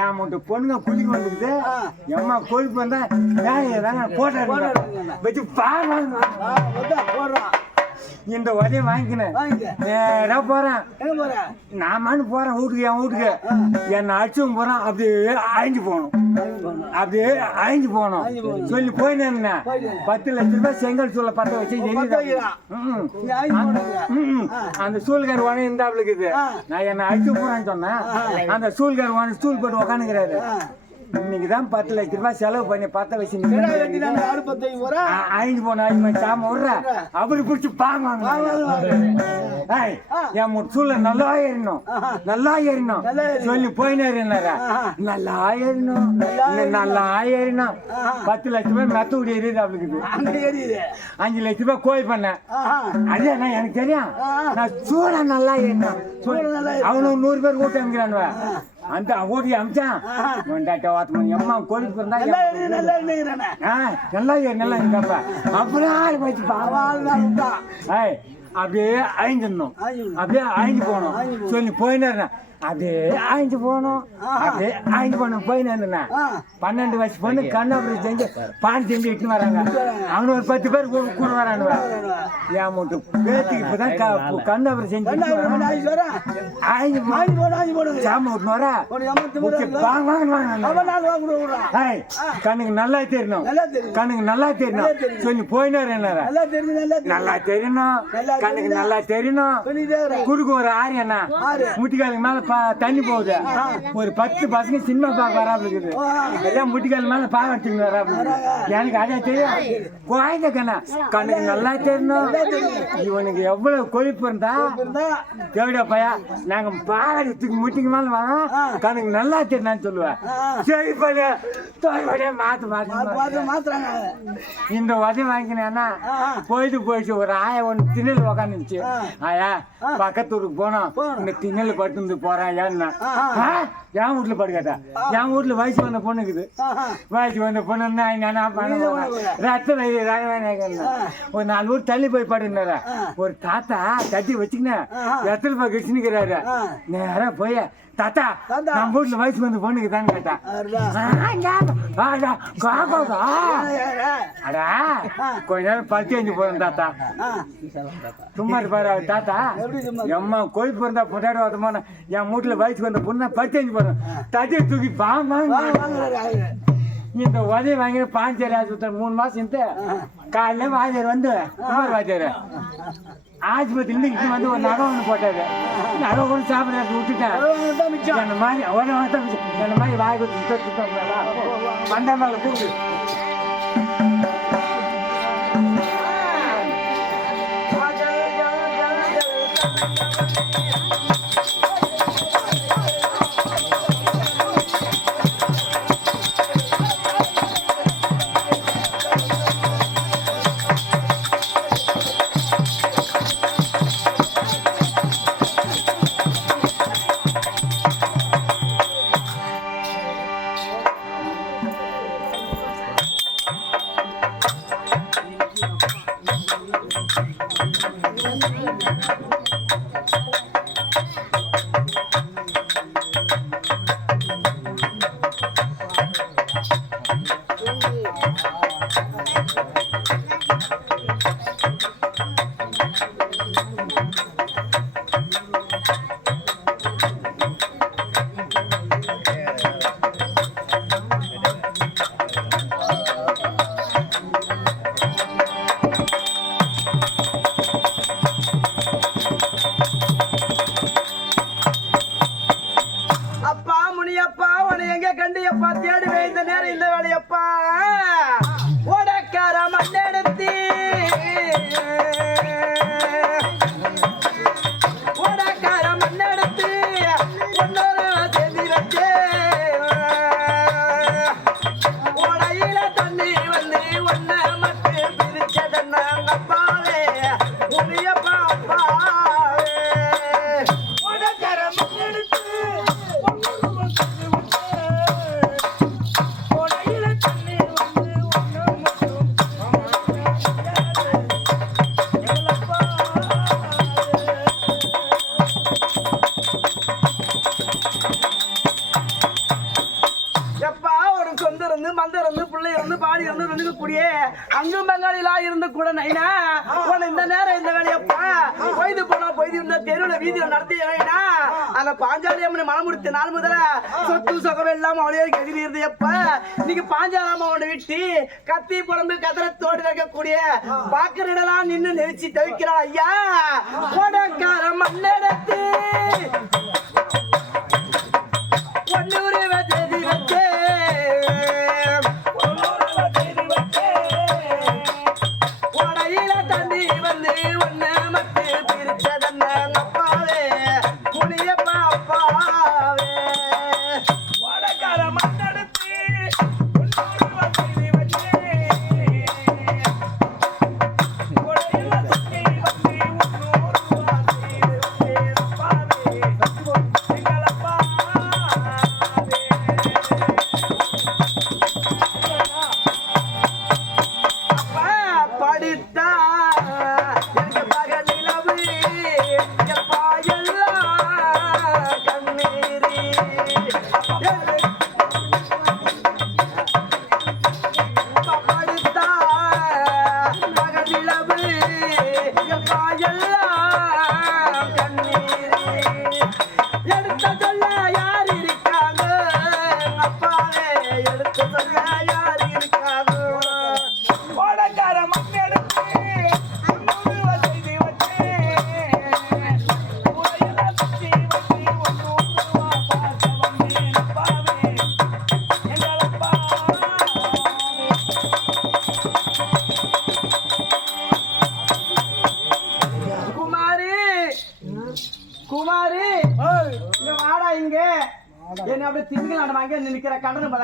என் மட்டும் பொண்ணுங்க குளிக்க வந்துக்குது எம்மா கொழுப்பு வந்தா வேலையை போட்டா வச்சு போடுறான். இந்த உதவி வாங்கிக்கினேன் நேரா போறேன். நாமான்னு போறேன் வீட்டுக்கு, என் வீட்டுக்கு என்னை அடிச்சும் போறான். அப்படியே அழிஞ்சு போகணும், அப்படியே அழிஞ்சு போகணும் சொல்லி போயினேன். 10 லட்ச ரூபாய் செங்கல் சூளை பத்த வச்சு அந்த சூழ்கார் உடனே இருந்தா இருக்குது. நான் என்னை அடிச்சு போறேன்னு சொன்னேன். அந்த சூழ்கார் உடனே ஸ்டூல் போட்டு உக்காந்துக்கிறாரு. இன்னைக்குதான் 10 லட்ச ரூபாய் செலவு பண்ணி பத்த வச்சு அழிஞ்சு போன சாம விடுற அப்படி பிடிச்சி பாங்க. என் சூழ நல்லா ஏறினோம், நல்லா ஏறினோம் சொல்லி போயினே இருந்தாரா. நல்லா ஏறினோம், நல்லா ஏறினோம். 10 லட்ச ரூபாய் மெத்த கூடி எரியுது. அவளுக்கு 5 லட்ச ரூபாய் கோயில் பண்ணேன். அதே நான் எனக்கு தெரியும். நான் சூழ நல்லா ஏறினோம். அவனும் 100 பேர் கூட்டம் அமைக்கிறானுவ. அந்த ஓடி அமிச்சான். அம்மா கோயிலுக்கு நல்லா நல்லா இருக்கப்ப அப்புறம் ஆள் போயிட்டு அப்படியே அழிஞ்சிடணும், அப்படியே அழிஞ்சு போகணும் சொல்லி போயின்னு அப்படியே அழிஞ்சு போகணும், அப்படியே அழிஞ்சு போகணும் போயின்னு இருந்தேன். 12 வயசு பொண்ணு கண்ணாபுரம் செஞ்சு பான் செஞ்சு இட்டுன்னு வராங்க. அவனு ஒரு 10 பேர் கூட வரானுவ. என் மட்டும் பேத்துக்கு இப்பதான் கண்ணாபுரம் செஞ்சு சாம விட்டுன்னு வர கண்ணுக்கு நல்லா தெரியணும், கண்ணுக்கு நல்லா தெரியணும் சொல்லி போயினாரு. நல்லா தெரியணும், கண்ணுக்கு நல்லா தெரியணும். குறுக்கு ஒரு ஆரியண்ணா முட்டிக்காலுக்கு மேல தண்ணி போகுது. ஒரு 10 பசங்க சினிமா பார்க்க வராமல் இருக்குது. எல்லாம் முட்டிக்கால் மேல பாவம் எடுத்துன்னு வராமல். எனக்கு அதே தெரியும். குழந்தை கண்ணா கண்ணுக்கு நல்லா தெரியணும். இவனுக்கு எவ்வளவு கொழுப்பு இருந்தா கேவிடா பையா நாங்க பாவத்துக்கு முட்டிக்கு மேல வரோம். கண்ணுக்கு நல்லா தெரியணும்னு சொல்லுவேன். சரி பையா மாத்துறாங்க. இந்த உதவி வாங்கினேன்னா போயிடுச்சு. ஒரு ஆயா ஒண்ணு திண்ணல் உக்காந்துச்சு. ஆயா பக்கத்தூருக்கு போனோம். இந்த திண்ணல் பட்டு போறேன். ஏன்னா என் வீட்டுல படுக்காட்டா. என் வீட்டுல வயசு வந்த பொண்ணுக்குது. வயசு வந்த பொண்ணு ரத்த ஒரு 4 ஊர் தள்ளி போய் படுனார. ஒரு தாத்தா தட்டி வச்சுக்கினேன் எத்தனை ரூபாய் கிச்சுக்கிறாரு. நேரம் போய் தாத்தா நம்ம வீட்டுல வயசு வந்த பொண்ணுக்கு தான் கேட்டா. அடா கொஞ்ச நேரம் பருத்தி அஞ்சு போறேன் தாத்தா. சும்மா இருப்பாரு தாத்தா. எம்மா கோயில் பிறந்தா பொட்டாட வரமான என் வீட்டுல வயசுக்கு வந்த பொண்ணு பருத்தி அஞ்சு போறேன். தட்டியை தூக்கி இந்த உதவி வாங்கி பாஞ்சேரி ஆஸ்பத்திரி 3 மாசம் இருந்து காலையில வாத்தியார் வந்து குமார் வாத்தியார் ஆஸ்பத்திரியில இங்க வந்து ஒரு நகை ஒன்று போட்டாரு. நகை ஒன்று சாப்பிட விட்டுட்டேன். என்ன மாதிரி என்ன மாதிரி வாய் வந்த மேல கூப்பிடு. இருந்து மந்தம் இருந்து பிள்ளை இருந்து பாடி இருந்து இருக்கக்கூடிய அங்கும் பங்காளிலா இருந்து கூட நைனா இந்த நேரம் இந்த வேலையப்பா பொய்து போனா பொய்து இந்த தெருவுல வீதியில நடத்திய நைனா அந்த பாஞ்சாலி அம்மனை மனம் முடித்த நாள் முதல சொத்து சொகம் எல்லாம் அவளையே கெதிரி இருந்தப்ப இன்னைக்கு பாஞ்சாலம் அவனை விட்டு கத்தி புலம்பு கதறத்தோடு இருக்கக்கூடிய பாக்கறிடலாம் நின்று நெரிச்சு தவிக்கிறான் ஐயா கோடக்கார மண்ணெடுத்து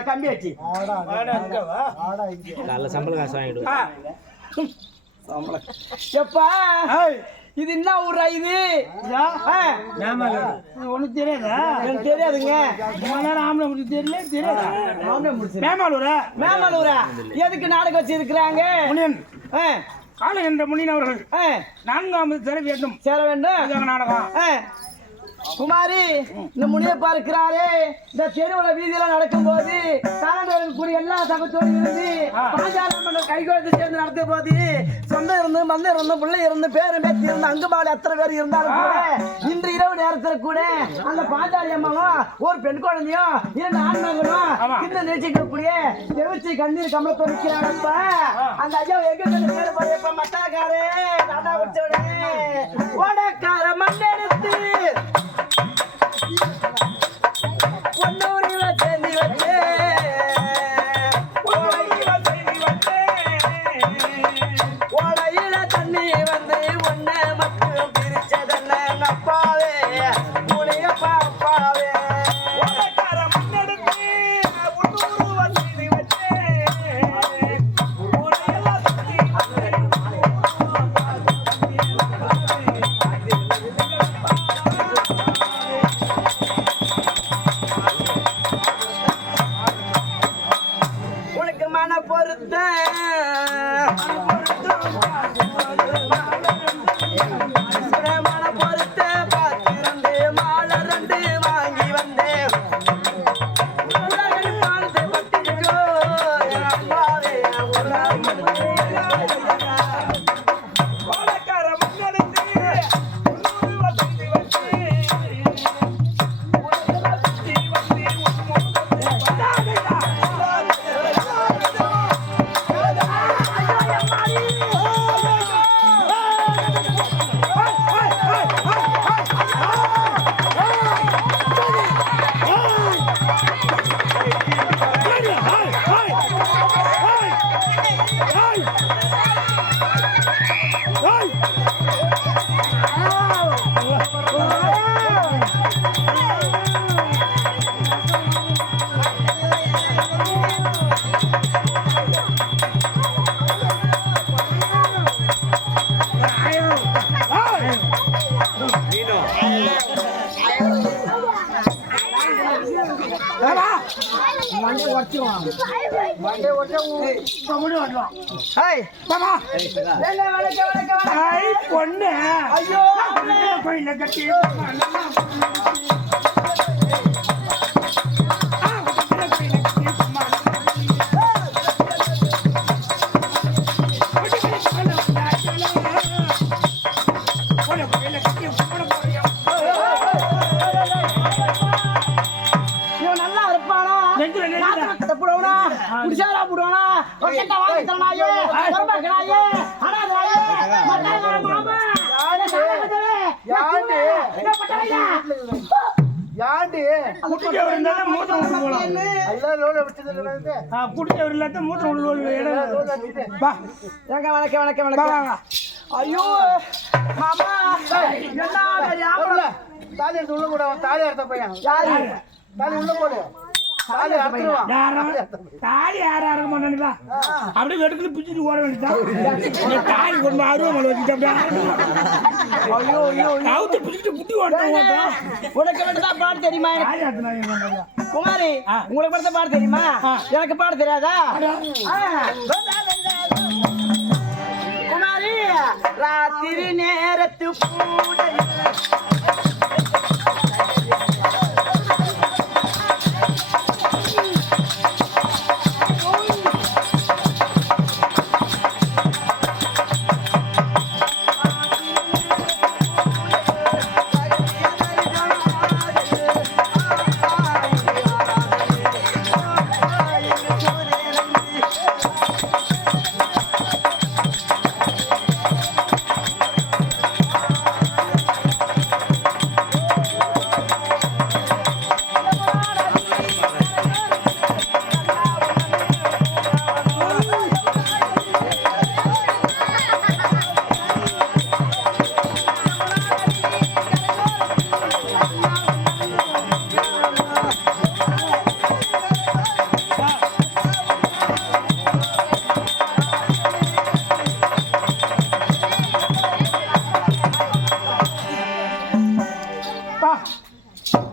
கம்பி ஆச்சு சம்பளம் காசு எப்பா இது என்ன ஊரா இது ஒண்ணு தெரியாதா எனக்கு தெரியாதுங்க மேமாலூரா எதுக்கு நாடகம் வச்சு இருக்கிறாங்க காலம் என்ற முனியன் அவர்கள் 4ஆவது சேர வேண்டும் நாடகம் குமாரி இந்த முனியப்பா இருக்கிறாரே இந்த தெருவுல வீதியில நடக்கும் போது கூடிய எல்லா சகத்தோடு இருந்து பாஞ்சாலம் கைகோத்து சேர்ந்து நடத்தும் போது சொந்தம் இருந்து மந்தம் இருந்து பிள்ளை இருந்து பேரும் பேத்தி இருந்து அங்குபாடு எத்தனை பேர் இருந்தாலும் கூட இன்று இரவு நேரத்துல கூட அந்த பாஞ்சாலி அம்மாவும் ஒரு பெண் குழந்தையும் 2 ஆண்மகனும் இந்த நிகழ்ச்சிக்கூடிய தெவிச்சி கண்ணீர் கமலத்தோடு நிற்கிறாங்கப்ப அந்த ஐயா எங்க பேரு போயப்ப மட்டாக்காரே தாத்தா குடிச்சவனே ஓடக்கார மண்ணெடுத்து பொண்ணு ஐயோ கோயில கட்டி இவன் நல்லா இருப்பானா போடுவானா குடிசாரா போடுவானா ஒக்கெட்ட வாங்கி தரனாயே கர்மக்கனாயே அனாதாயே மத்தாய மாமா யாண்டி என்ன பட்டலையா யாண்டி குடிச்சவர் இல்ல மூத்திரம் உள்ள போலாம் எல்லாம் ரோல விட்டுதல்ல குடிச்சவர் இல்ல மூத்திரம் உள்ள இடம் வா வணக்கம் ஐயோ மாமா என்ன யாவல தாலி எடுத்து உள்ள போடு தாலி எடுத்த பையன் யாரு தாலி உள்ள போடு தாலி அறுத்துறோம் தாலி யாரா இருக்க மாட்டானுடா அப்படியே வெடுக்குல பிச்சிட்டு ஓட வேண்டியதா தாலி கொண்டு ஆறுவ மல வச்சிட்டு ஐயோ ஐயோ அவுத்து பிச்சிட்டு புட்டி ஓடுறா உனக்கு மட்டும் பாட தெரியுமா குமாரி உங்களுக்கு மட்டும் பாட தெரியுமா எனக்கு பாட தெரியாதா குமாரி ராத்திரி நேரத்து பூஜை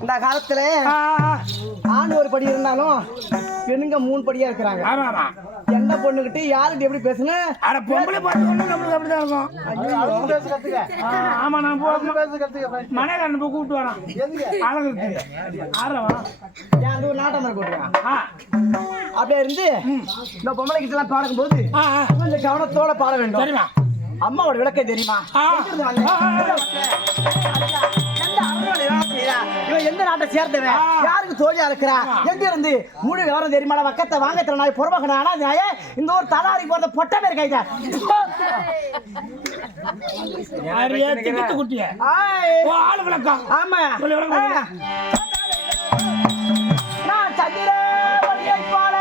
இந்த காலத்துல ஆண் ஒரு படி இருந்தாலும் பெண்ணுங்க 3 படியா இருக்கிறாங்க. எந்த பொண்ணுகிட்ட யாருக்கு எப்படி பேசணும்? அட பொம்பளை பார்த்து நம்மளுக்கு அப்படிதான் இருக்கும். ஐயோ பேச கத்துக்க. ஆமா நான் பேச கத்துக்க. மனைகாரன் போய் கூப்பிட்டு வரான். எதுக்கு? அழகுக்கு. ஆறவா. ஏன் அந்த ஒரு நாட்டம் மாதிரி கூப்பிடுறான். அப்படியே இருந்து இந்த பொம்பளை கிட்ட எல்லாம் பாடும்போது கொஞ்சம் கவனத்தோட பாட வேண்டும். சரிமா? அம்மாவோட விளக்கம் தெரியுமா? எந்த நாட்டை சேர்ந்தவன் யாருக்கு தோழியா இருக்கிறா எங்க இருந்து முழு விவரம் தெரியுமா? வக்கத்தை வாங்க தரனாய் பொறுமகனானா இந்த ஒரு தலாரி போறத பொட்ட பேர் கைதா ஆளு விளக்கம். ஆமா நான் சந்திர போல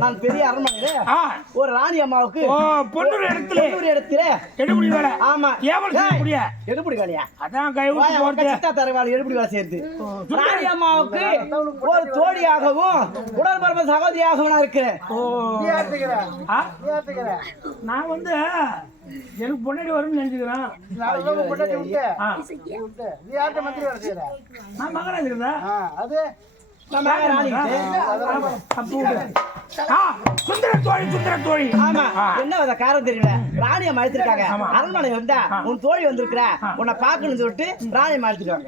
நான் பெரிய அரண்மனையில ஒரு ராணி அம்மாவுக்கு பொண்ணு இடத்துல எடுபடி வேலை. ஆமா எடுபடி வேலையா? அதான் எடுபடி வேலை செய்யுது. ராணி அம்மாவுக்கு ஒரு தோழியாகவும் உடற்பரப்பு சகோதரியாகவும் நான் இருக்கிறேன். நான் வந்து எனக்கு பொண்ணாடி வரும்னு நினைச்சுக்கிறேன். நான் மகனாக இருக்கிறேன். அது சுந்தர தோழி. ஆமா என்ன காரணம் தெரியல. ராணியை மாத்திருக்காங்க. அரண்மனை வந்தா உன் தோழி வந்திருக்கிற உன்னை பாக்கணும்னு சொல்லிட்டு ராணியை மாத்திருக்காங்க.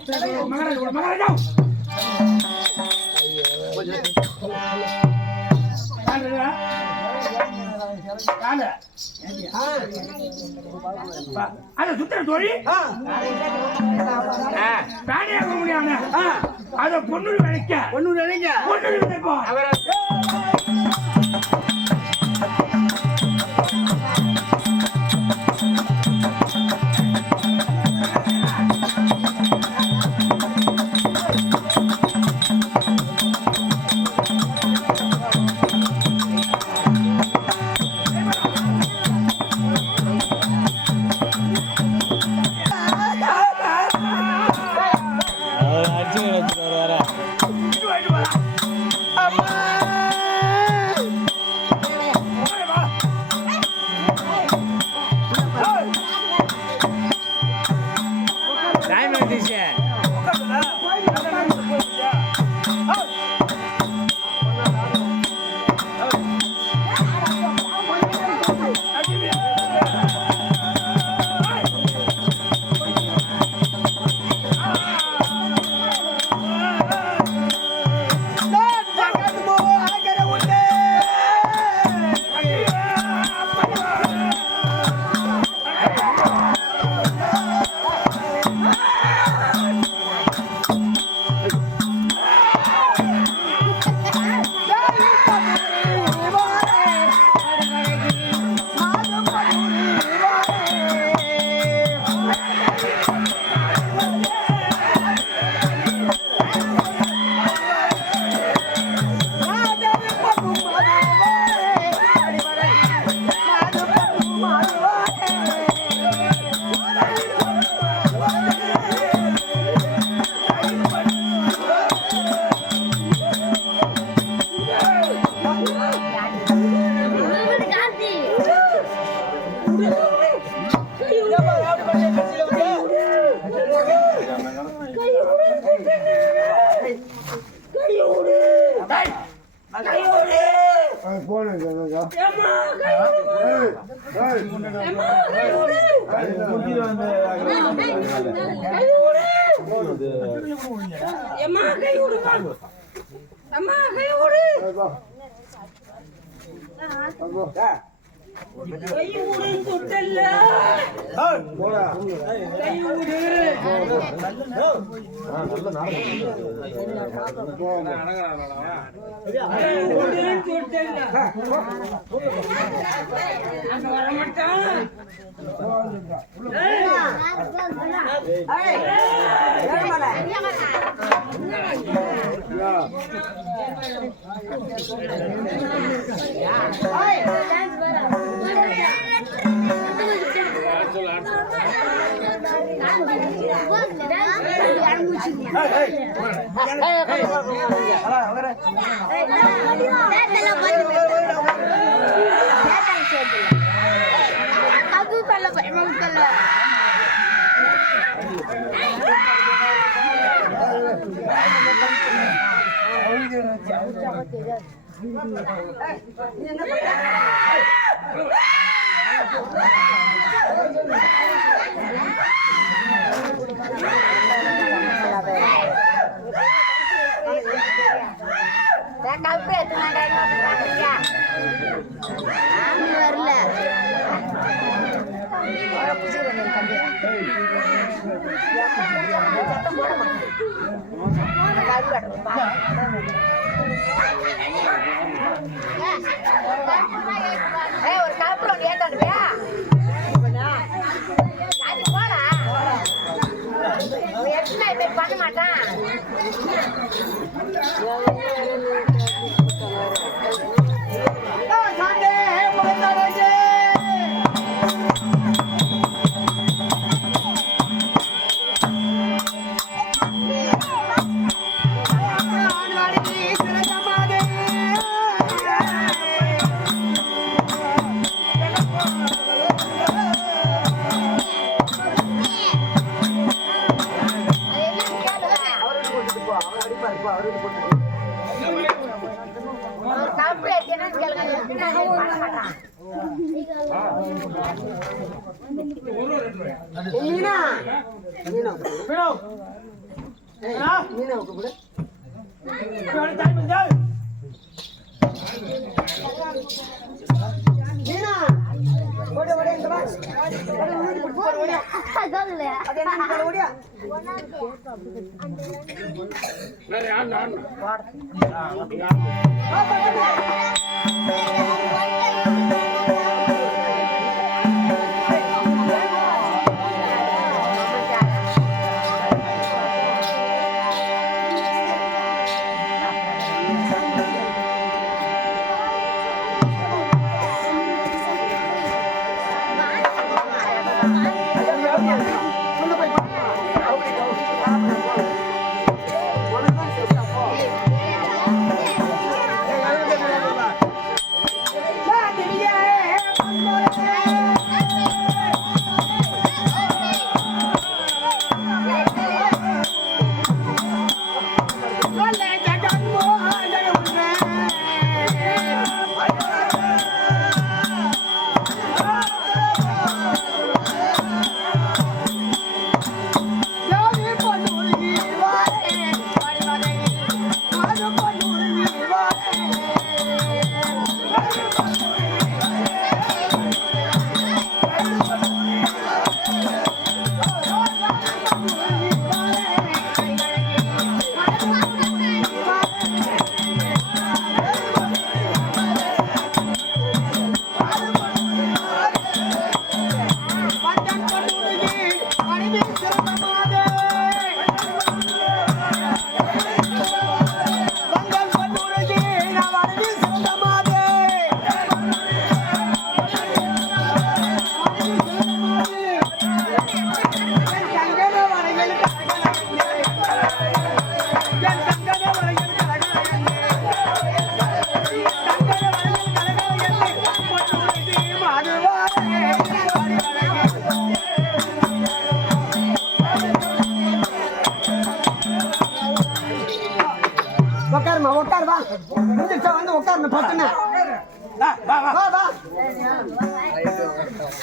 சுந்தர தோழி ராணியாக முடியாது. அத பொண்ணு நினைக்க பொண்ணு நினைப்போம். ஒரு கலப்புறம் ஏத்தாடுவியா போடா எத்தனை பண்ண மாட்டான்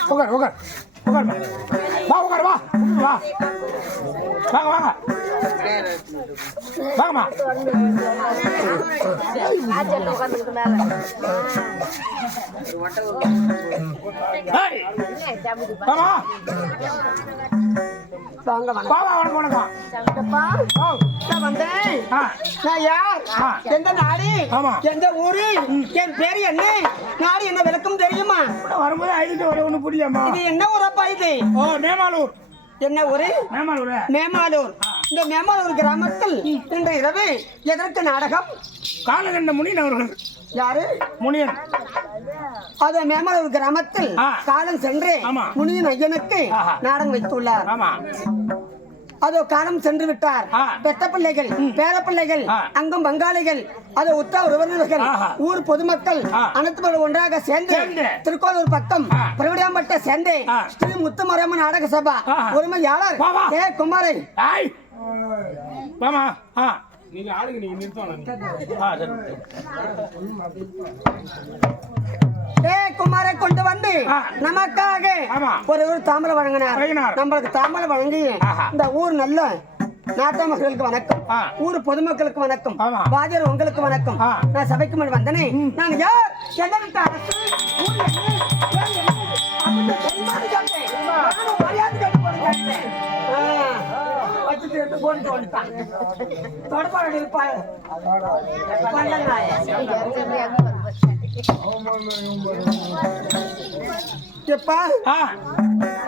உட்கார் உட்கார் உட்கார் வா உட்கார் வா வா வாங்க வாங்க வாங்கம்மா ஏய் வாமா வாங்க வாங்க வா வா வணக்கம் வணக்கம் அப்பா நான் வந்தேன் நான் யார் எந்த நாடு ஆமா. எந்த ஊரு என் பேரு என்ன நாடு என்ன விளக்கம் தெரியுமா வரும்போது ஐடிட்டு வர ஒன்றும் புரியலம்மா இது என்ன ஊரப்பா இது ஓ மேமாலூர் என்ன ஊரு மேமாலூர் மேமாலூர் இந்த மேமாலூர் கிராமத்தில் இன்று இரவு எதற்கு நாடகம் காலகண்ட முனியன் அவர்கள் யாரு முனியன் அது மேமாலூர் கிராமத்தில் காலம் சென்று ஆமா. முனியன் ஐயனுக்கு நாடகம் வைத்துள்ளார் ஆமா அதோ காலம் சென்று விட்டார் பெத்த பிள்ளைகள் பேர பிள்ளைகள் அங்கும் பங்காளிகள் அது உற்றார் உறவினர்கள் ஊர் பொதுமக்கள் அனைத்து பேரும் ஒன்றாக சேர்ந்து திருக்கோளூர் பக்கம் பிரவிடியாம்பட்டை சேர்ந்து ஸ்ரீ முத்துமரம்மன் நாடக சபா உரிமையாளர் கே குமாரை வாமா நீங்க ஆளுங்க நீங்க நிறுத்தணும் குமாரை கொண்டு வந்து நமக்காக ஒரு தாமரை வழங்கினார் வழங்கினார். நம்மளுக்கு தாமரை வழங்கி இந்த ஊர் நல்ல நாட்டு மக்களுக்கு வணக்கம் ஊர் பொதுமக்களுக்கு வணக்கம் வாதியர் உங்களுக்கு வணக்கம் நான் சபைக்கு முன் வந்தனே நான் யார் என்ன விட்ட அரசு ஊர் என்ன? பேர் என்ன? அப்படின்னு தெரியுமான்னு கேட்டேன். நானும் மரியாதை கேட்டு போன கேட்டேன். வச்சுட்டு எடுத்து போட்டு வந்துட்டான். தொடப்பாடு இருப்பாரு. பண்ணலாய. எப்பா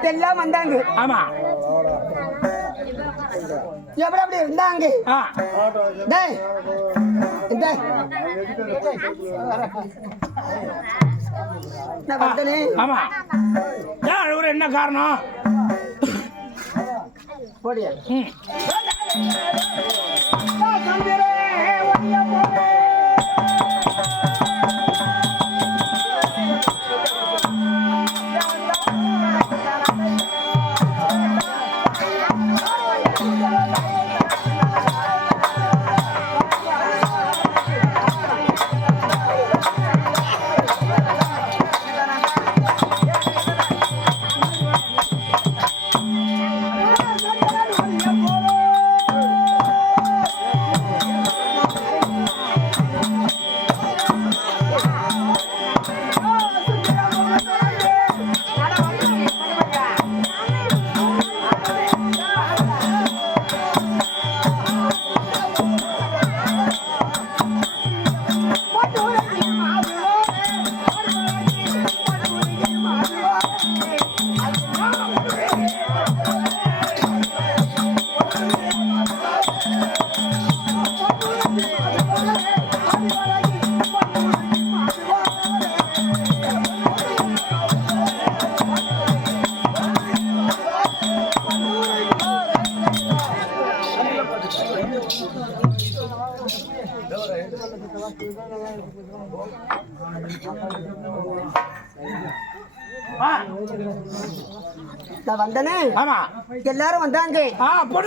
எல்லாம் வந்தாங்க ஆமா எப்படி அப்படி இருந்தாங்க டேய் டேய் நான் வந்தனே ஆமா ஏன் அழுவுற என்ன காரணம் போடியா நான் வந்தனே ஆமா எல்லாரும் வந்தாங்க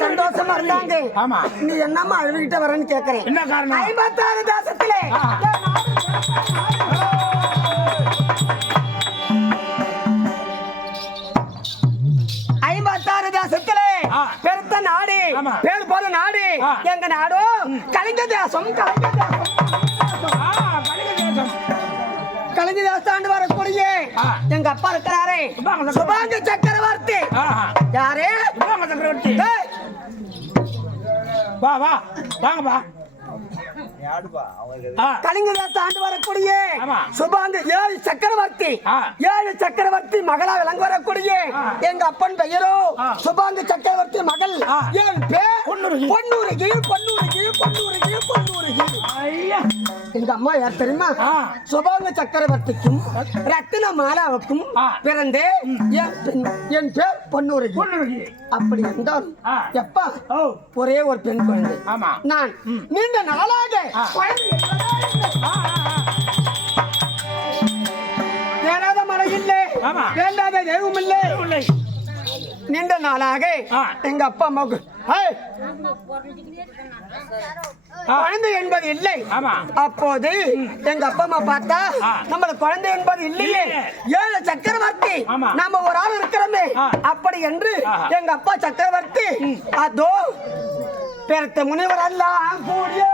சந்தோஷமா இருந்தாங்க ஆமா நீ என்னம்மா அழுவிக்கிட்ட வரேன்னு கேக்குறேன் என்ன காரணம் 56 தேசத்திலே 56 தேசத்திலே பெருத்த நாடு பேர் போல நாடு எங்க நாடும் கலிங்க தேசம் கலிங்க தேசம் வரக்கூடிய எங்க அப்பா இருக்கிறாரே சுபாங்க சக்கரவர்த்தி யாரு சக்கரவர்த்தி வா வா வாங்கப்பா கலிங்க தேசம் ஆண்டு வரக்கூடிய சுபாங்க 7 சக்கரவர்த்தி மகளா விளங்க வரக்கூடிய எங்க அப்பன் பெயரோ சுபாங்க சக்கரவர்த்தி மகள் என் பேர் பொன்னூருகி எங்க அம்மா யார் தெரியுமா சுபாங்க சக்கரவர்த்திக்கும் ரத்தின மாலாவுக்கும் பிறந்தே என் பேர் பொன்னூருகி அப்படி என்றால் எப்பா ஒரே ஒரு பெண் குழந்தை நான் நீண்ட நாளாக ஏறாத மழை இல்லை வேண்டாத தெய்வம் இல்லை நீண்ட நாளாக எங்க அப்பா அம்மாவுக்கு குழந்தை என்பது இல்லை. அப்போது எங்க அப்பா அம்மா பார்த்தா நம்ம குழந்தை என்பது இல்லையே, 7 சக்கரவர்த்தி நம்ம ஒரு ஆள் இருக்கிறோமே அப்படி என்று எங்க அப்பா சக்கரவர்த்தி அதோ பெருத்த முனிவர் எல்லாம் கூடிய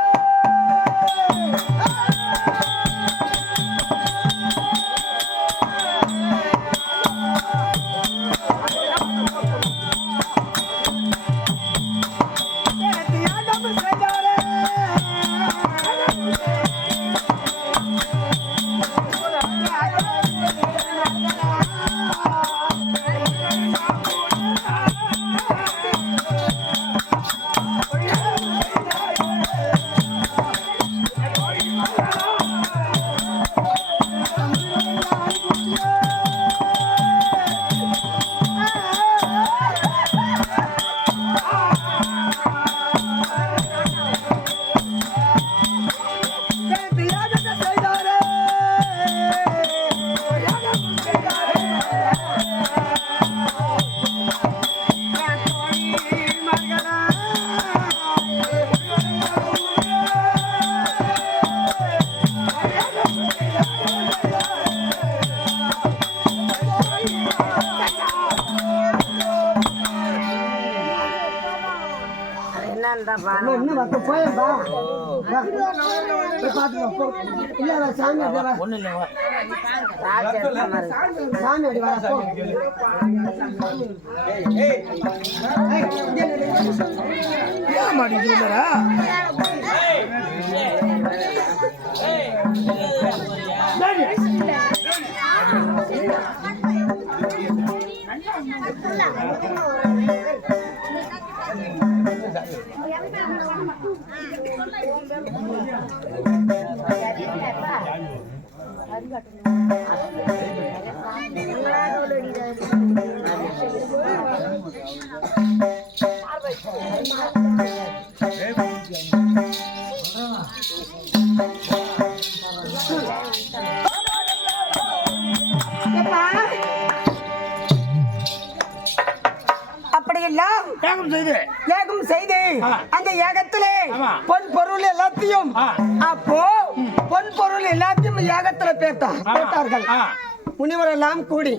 யாகம் செய்து அந்த யாகத்திலே பொன் பொருள் எல்லாத்தையும் அப்போ பொன் பொருள் எல்லாத்தையும் யாகத்துல பேர்த்தார்கள் முனிவர் எல்லாம் கூடி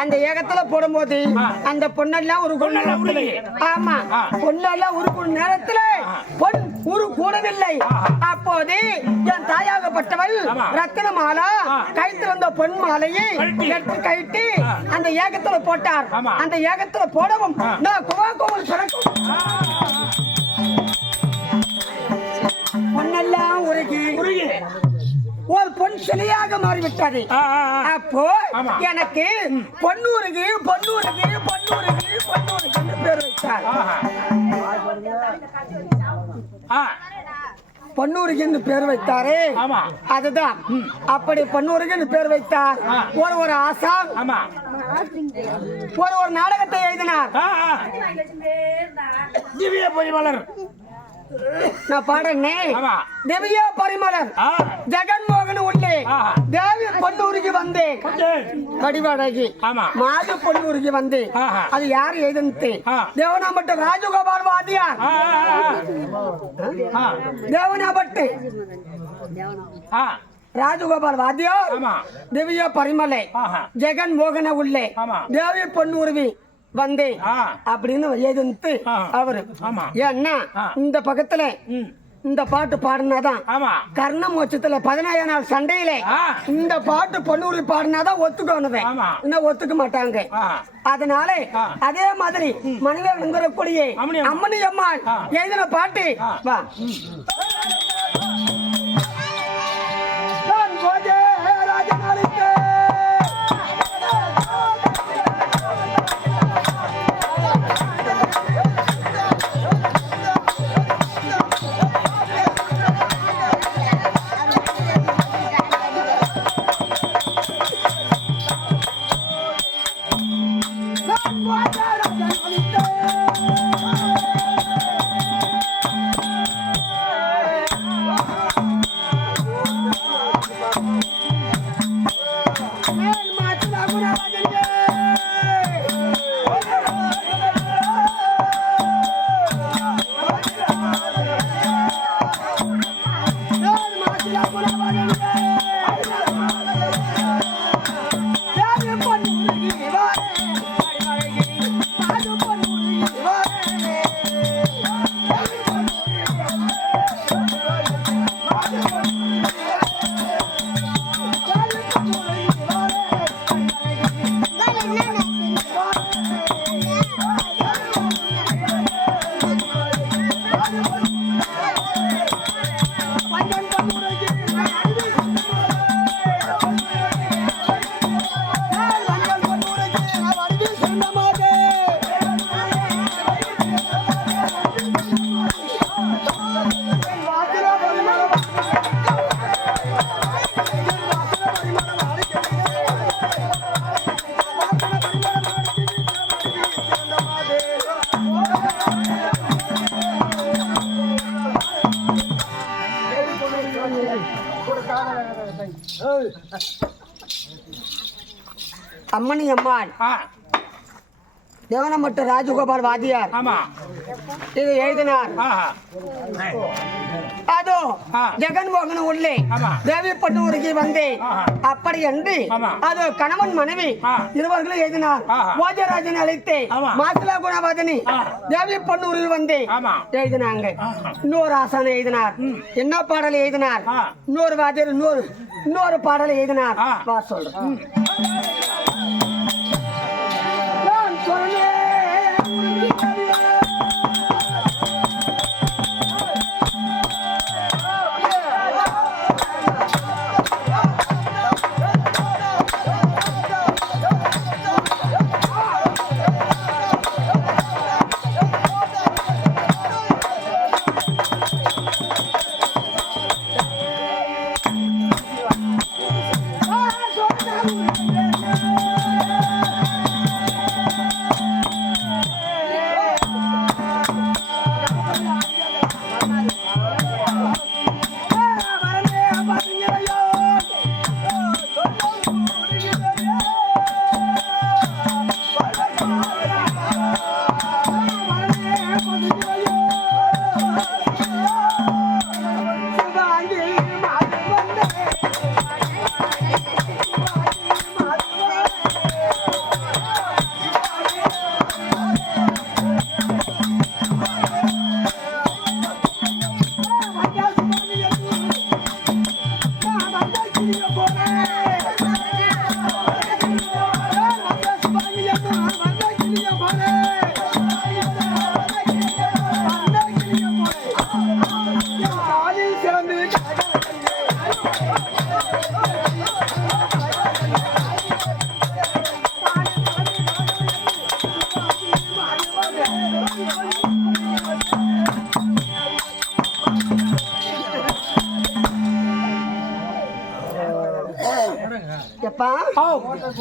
அந்த ஏகத்துல போடும்போது அந்த பொண்ணெல்லாம் ஒரு ஆமா பொண்ணெல்லாம் ஒரு நேரத்துல பொன் உரு கூடவில்லை. அப்போது என் தாயாகப்பட்டவள் ரத்தின மாலா கைத்து வந்த பொன் மாலையை எடுத்து கைட்டு அந்த ஏகத்துல போட்டார். அந்த ஏகத்துல போடவும் நான் குவா கோவில் பிறக்கும் பொண்ணெல்லாம் உருகி ஒரு பொன் சிலையாக மாறிவிட்டது. அப்போ எனக்கு பொன்னூருக்கு பொன்னூருக்கு பொன்னூருக்கு பொன்னூருக்கு பேர் வைத்தார். பொன்னூருக்கு என்று பேர் வைத்தாரே அதுதான். அப்படி பொன்னூருக்கு பேர் வைத்தார். ஒரு ஆசாம் ஒரு நாடகத்தை எழுதினார். திவ்ய பரிமளர் நான் பாடுறேன். திவ்ய பரிமளர் ஜெகன்மோகன் உள்ளே தேவி பொன்னூருக்கு வந்து வடிவழகி மாது பொன்னூருக்கு வந்து அது யாரு எழுதுன்னு தேவனாம்பட்டு ராஜகோபால் வாத்தியார் தேவனாம்பட்டு ராஜகோபால் வாத்தியார் திவ்ய பரிமலை ஜெகன் மோகன உள்ளே தேவி பொன்னூர்வி வந்தே அப்படின்னு எழுதுன்னு அவரு. ஏன்னா இந்த பக்கத்துல இந்த பாட்டு பாடினாதான் கர்ண மோட்சத்துல 15 நாள் சண்டையில இந்த பாட்டு பொன்னூரி பாடினாதான் ஒத்துக்கணும். இன்னும் ஒத்துக்க மாட்டாங்க. அதனால அதே மாதிரி மனிதர் கூடிய அம்மனி அம்மாள் எழுதின பாட்டு வா அம்மணி அம்மாள் தேவனமட்ட ராஜகோபால் வாத்தியார் இது எழுதினார். அதோ ஜெகன்மோகன் உள்ளே தேவிப்பட்டூருக்கு வந்தேன் அப்படி என்று அது கணவன் மனைவி இருவர்களும் எழுதினார். போஜராஜன் அழைத்து மாசிலா குணவாதனி தேவிப்பட்டூரில் வந்து எழுதினாங்க. இன்னொரு ஆசான எழுதினார். என்ன பாடல் எழுதினார்? இன்னொரு வாத்தியார் இன்னொரு பாடல் எழுதினார். வா சொல்றேன்.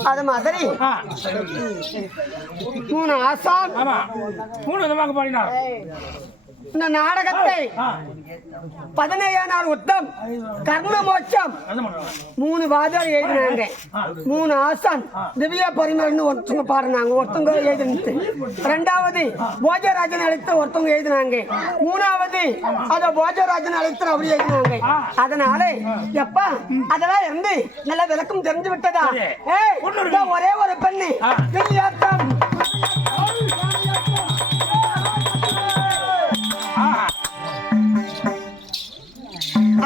அது மாதிரி 3 ஆசான் 3 விதமாக பாடினார். இந்த நாடகத்தை 17 நாள் உத்தம் கர்ண மோட்சம் 3 வாதியார் எழுதினாங்க. 3 ஆசான் திவ்ய பரிமளன்னு ஒருத்தவங்க பாடினாங்க, ஒருத்தவங்க எழுதினது. 2வது போஜராஜன் அழைத்து ஒருத்தவங்க எழுதினாங்க. 3வது அத போஜராஜன் அழைத்து அப்படி எழுதினாங்க. அதனால எப்ப அதெல்லாம் இருந்து நல்ல விளக்கம் தெரிஞ்சு விட்டதா? ஒரே ஒரு பெண்ணு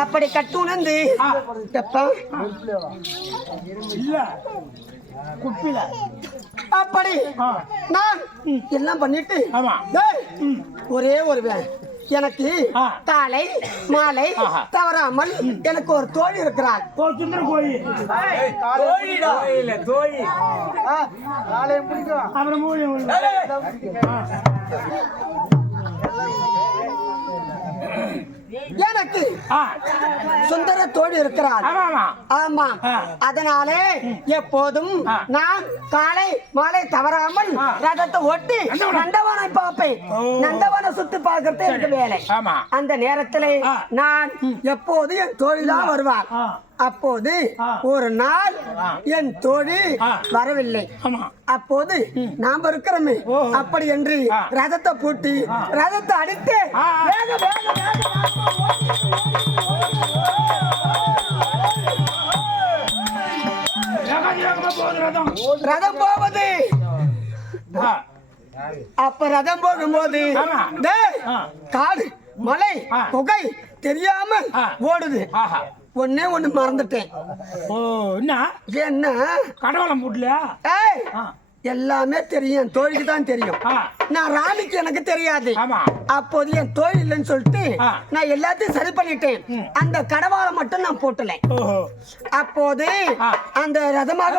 அப்படி கட்டுணர்ந்து அப்படி நான் எல்லாம் பண்ணிட்டு ஒரே ஒரு எனக்கு காலை மாலை தவறாமல் எனக்கு ஒரு தோழி இருக்கிறாள். எனக்கு சுந்தர தோழி இருக்கிறார். ஆமா, அதனாலே எப்போதும் நான் காலை மாலை தவறாமல் ரதத்தை ஓட்டி நந்தவனை பார்ப்பேன். நந்தவனை சுத்தி பார்க்கறது எனக்கு வேலை. அந்த நேரத்திலே நான் எப்போது என் தோழி தான் வருவார். அப்போது ஒரு நாள் என் தோழி வரவில்லை. அப்போது நாம் இருக்கிறோமே அப்படி என்று ரதத்தை பூட்டி ரதத்தை அடித்து ரதம் போவது. அப்ப ரதம் போகும்போது காடு மலை புகை தெரியாமல் ஓடுது. ஒன்னே ஒண்ணு மறந்துட்டேன். என்ன கடவுளம் போடல? எல்லாமே தெரியும், தோழிக்கு தான் தெரியும். நான் ராணிக்கு எனக்கு தெரியாது. அப்போது என் தோழி இல்லைன்னு சொல்லிட்டு நான் எல்லாத்தையும் சரி பண்ணிட்டேன். அந்த கடவாளை மட்டும் நான் போட்டல. அப்போது அந்த ரதமாக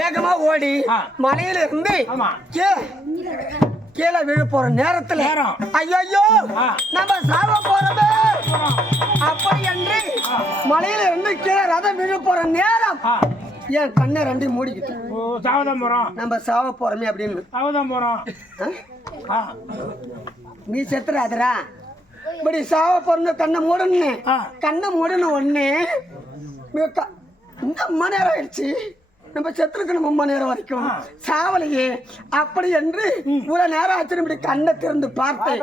வேகமா ஓடி மலையில இருந்து கீழே விழ போற நேரத்துல ஐயோ நம்ம சாவ போறோமே அப்படி என்று மலையில இருந்து கீழே ரதம் விழ போற நேரம் என் கண்ணை 2 மூடிக்கிட்டு சாவதான் போறோம், நம்ம சாவ போறோமே அப்படின்னு. சாவதான் போறோம். நீ செத்துறாதரா இப்படி சாவ போறன்னு கண்ணை மூடன்னு. கண்ணை மூடணும் ஒண்ணு இந்த மணி நேரம் ஆயிடுச்சு. நம்ம செத்துருக்கணும் 3 மணி நேரம் வரைக்கும் சாவலையே அப்படி என்று இவ்வளவு நேரம் ஆச்சு இப்படி கண்ணை திறந்து பார்த்தேன்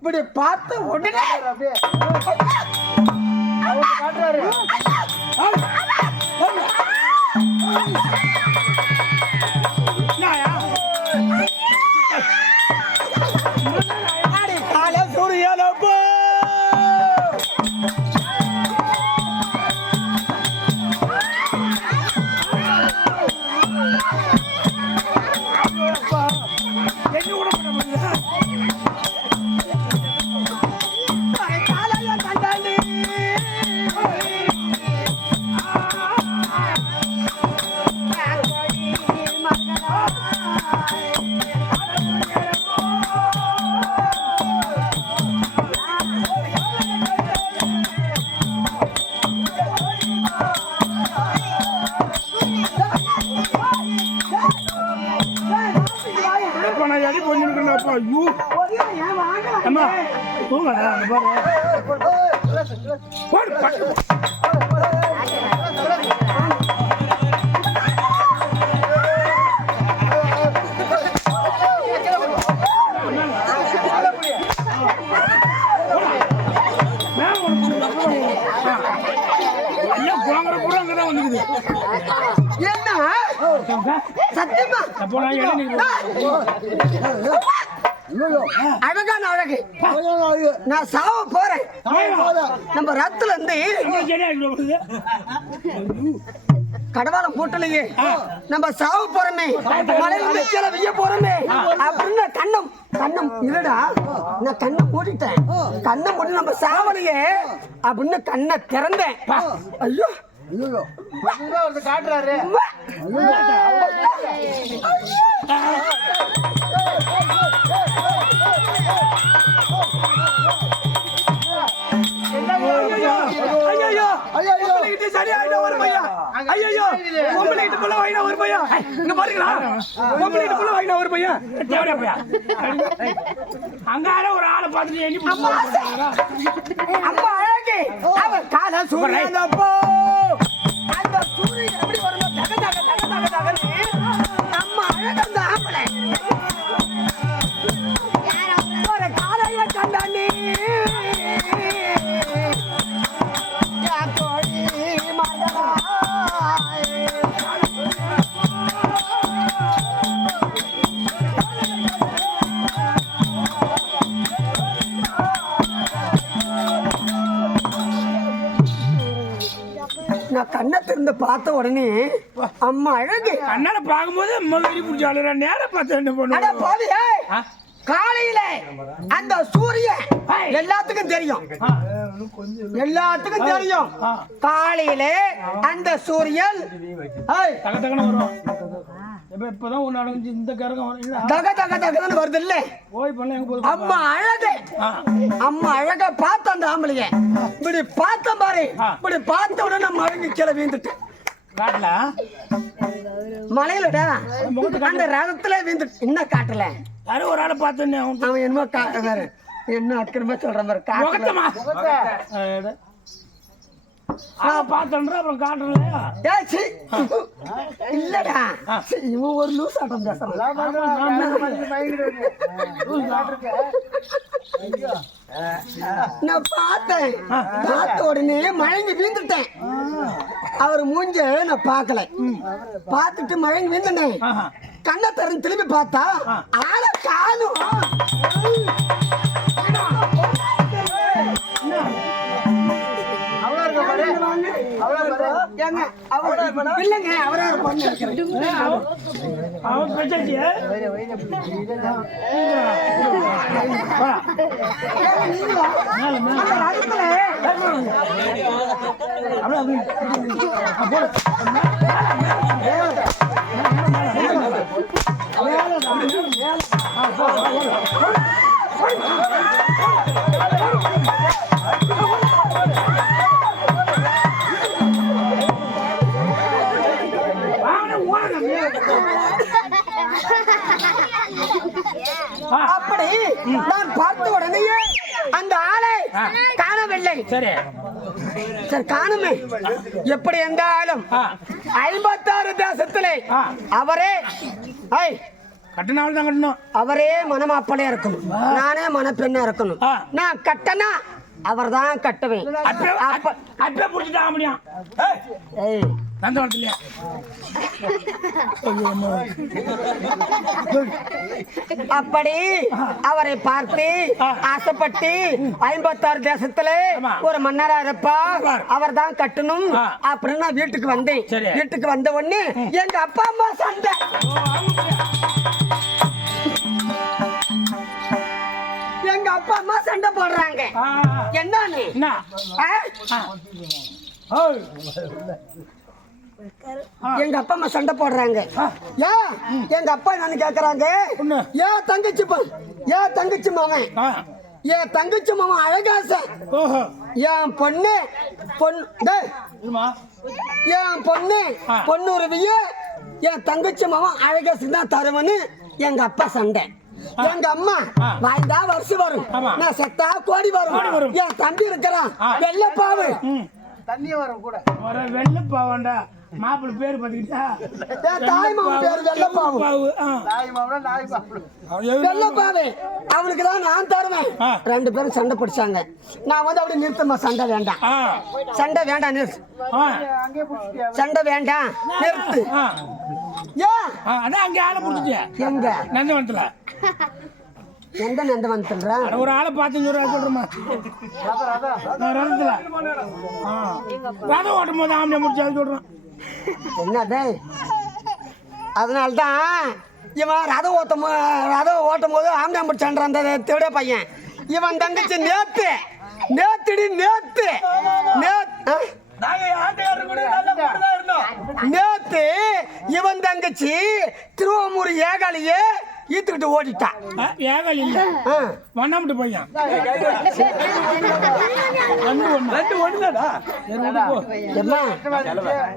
இப்படி பார்த்த உடனே சத்தியமா அழகான அழகு நான் சாவ போறேன் நம்ம ரத்துல இருந்து கடவாளம் போட்டலையே நம்ம சாவ போறோமே மலையில மிச்சல வெய்ய போறோமே அப்படின்னு கண்ணம் இருடா நான் கண்ணை மூடிட்டேன் கண்ணை மூடி நம்ம சாவலையே அப்படின்னு கண்ணை திறந்தேன் ஐயோ காட்டுறாரு அங்கார ஒரு ஆளை பார்த்துட்டு அம்மா அழகே அவ கால சூரியன் அந்த சூரியன் எப்படி வரும் தக தக தக தக தகன்னு நம்ம அழகந்த ஆம்பளை ஒரு காலையில கண்டாண்டி நான் கண்ணை திறந்து பார்த்த உடனே அம்மா அழகு கண்ணால பாக்கும்போது அம்மா வெறி புடிச்சாலுற நேரம் பார்த்து என்ன பண்ணுவ காலையில அந்த சூரியன் எல்லாத்துக்கும் தெரியும் காலையில அந்த சூரியன் இப்பதான் ஒண்ணு அடைஞ்சு இந்த கரகம் தக தக தகன்னு வருது இல்ல போய் பண்ண எங்க போகுது அம்மா அழக பார்த்த அந்த ஆம்பளைய இப்படி பார்த்த பாரு இப்படி பார்த்த உடனே நம்ம அழகு கீழே வீந்துட்டு காட்டல மலையிலடா அந்த ரதத்துல வீந்துட்டு என்ன காட்டல யாரும் ஒரு ஆளை பார்த்தேன் அவன் என்னமோ காட்டுறாரு என்ன அக்கிரமா சொல்ற மாதிரி காட்டமா பார்த்தேன் அப்புறம் காட்டுறலையா இல்லடா இவன் ஒரு லூஸ் ஆட்டம் பேசுறான் நான் பார்த்தேன் பார்த்த உடனே மயங்கி வீந்துட்டேன் அவர் மூஞ்ச நான் பார்க்கல பார்த்துட்டு மயங்கி வீந்தனே கண்ணை திறந்து திரும்பி பார்த்தா ஆளை காணும் இல்லங்க அவரா அப்படி நான் பார்த்த உடனேயே அந்த ஆளை காணவில்லை. சரி சரி காணுமே எப்படி இருந்தாலும் 56 தேசத்திலே அவரே கட்டினாலும் தான் கட்டணும். அவரே மணமாப்பளையா இருக்கணும், நானே மணப்பெண்ணா இருக்கணும். நான் கட்டனா அவர் தான் கட்டுவேன். அப்பே புடிச்சிட்டா முடியும். ஏய் நந்தவனத்திலே அப்படி அவரை பார்த்து ஆசைப்பட்டு 56 தேசத்துல ஒரு மன்னரா இருப்பார், அவர் தான் கட்டணும் அப்படின்னு நான் வீட்டுக்கு வந்தேன். வீட்டுக்கு வந்த உடனே எங்க அப்பா அம்மா சண்டை. எங்க அப்பா அம்மா சண்டை போடுறாங்க. என்னன்னு எங்க அப்பா அம்மா சண்டை போடுறாங்க. ஏன் எங்க அப்பா என்னன்னு கேக்குறாங்க, ஏன் தங்கச்சி மாமன், என் தங்கச்சி மாமன் அழகாச, என் பொண்ணு என் பொண்ணு பொண்ணுருவிய என் தங்கச்சி மாமன் அழகாசு தான் தருவன்னு எங்க அப்பா சண்டை. எங்க அம்மா வாழ்ந்தா வருஷம் வரும், நான் செத்தா கோடி வரும். என் தம்பி இருக்கிறான் வெள்ளப்பாவு, தண்ணி வரும் கூட வெள்ளப்பாவண்டா. மாப்பிள்ளை பேரு பாத்துக்கிட்டா தாய் மாமன் பேரு வெள்ளப்பாவு. வெள்ளப்பாவு அவனுக்கு தான் நான் தருவேன். 2 பேரும் சண்டை பிடிச்சாங்க. நான் வந்து அப்படி நிறுத்தமா, சண்டை வேண்டாம், சண்டை வேண்டாம், நிறுத்து, சண்டை வேண்டாம், நிறுத்து. ஏன் அதான் அங்கே ஆளை பிடிச்சிட்டியா? எங்க நந்தவனத்துல? எந்த நந்தவனத்துல? ஒரு ஆளை பார்த்து சொல்றேன். ரதத்துல ரதம் ஓட்டும் போது ஆம்பளை முடிச்சு சொல்றேன். என்னதே அதனால்தான் இவன் ரதம் ஓட்டும் போது ஆம்பளை முடிச்சான் அந்த திருட பையன். இவன் தங்கச்சி நேத்து இவன் தங்கச்சி திருவமூர் ஏகாலியே ஈத்துக்கிட்டு ஓடிட்டான். ஏகாலி இல்ல, வண்ணாமட்டு பையன்.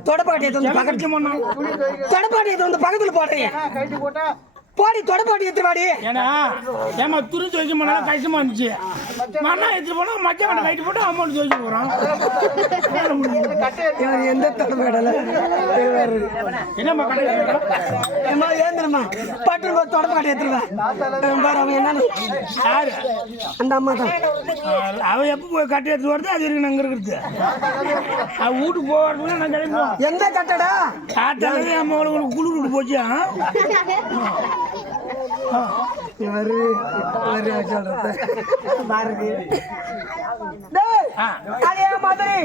தொடப்பாட்டியத்தை வந்து பக்கத்துல போடுறீங்க, போடி தொடப்பாட்டி எடுத்து வாடி. ஏன்னா ஏமா துணி துவைக்க போனாலும் கஷ்டமா இருந்துச்சு. மண்ணா எடுத்துட்டு போனா மச்ச கட்டை கைட்டு போட்டு அமௌண்ட் துவைக்க போறோம். எந்த தொடப்பாடல என்னம்மா கடை ஏந்திரமா பட்டு தொடப்பாட்டி எடுத்துருவேன். அவன் என்னன்னு யாரு? அந்த அம்மா தான். அவ எப்ப போய் கட்டை எடுத்து வருது அது இருக்கு அங்க இருக்குது. அவ வீட்டுக்கு போவாருன்னா நான் கிடைப்போம். எந்த கட்டடா காட்டாலே அம்மா குளிர் விட்டு போச்சு. அதே மாதிரி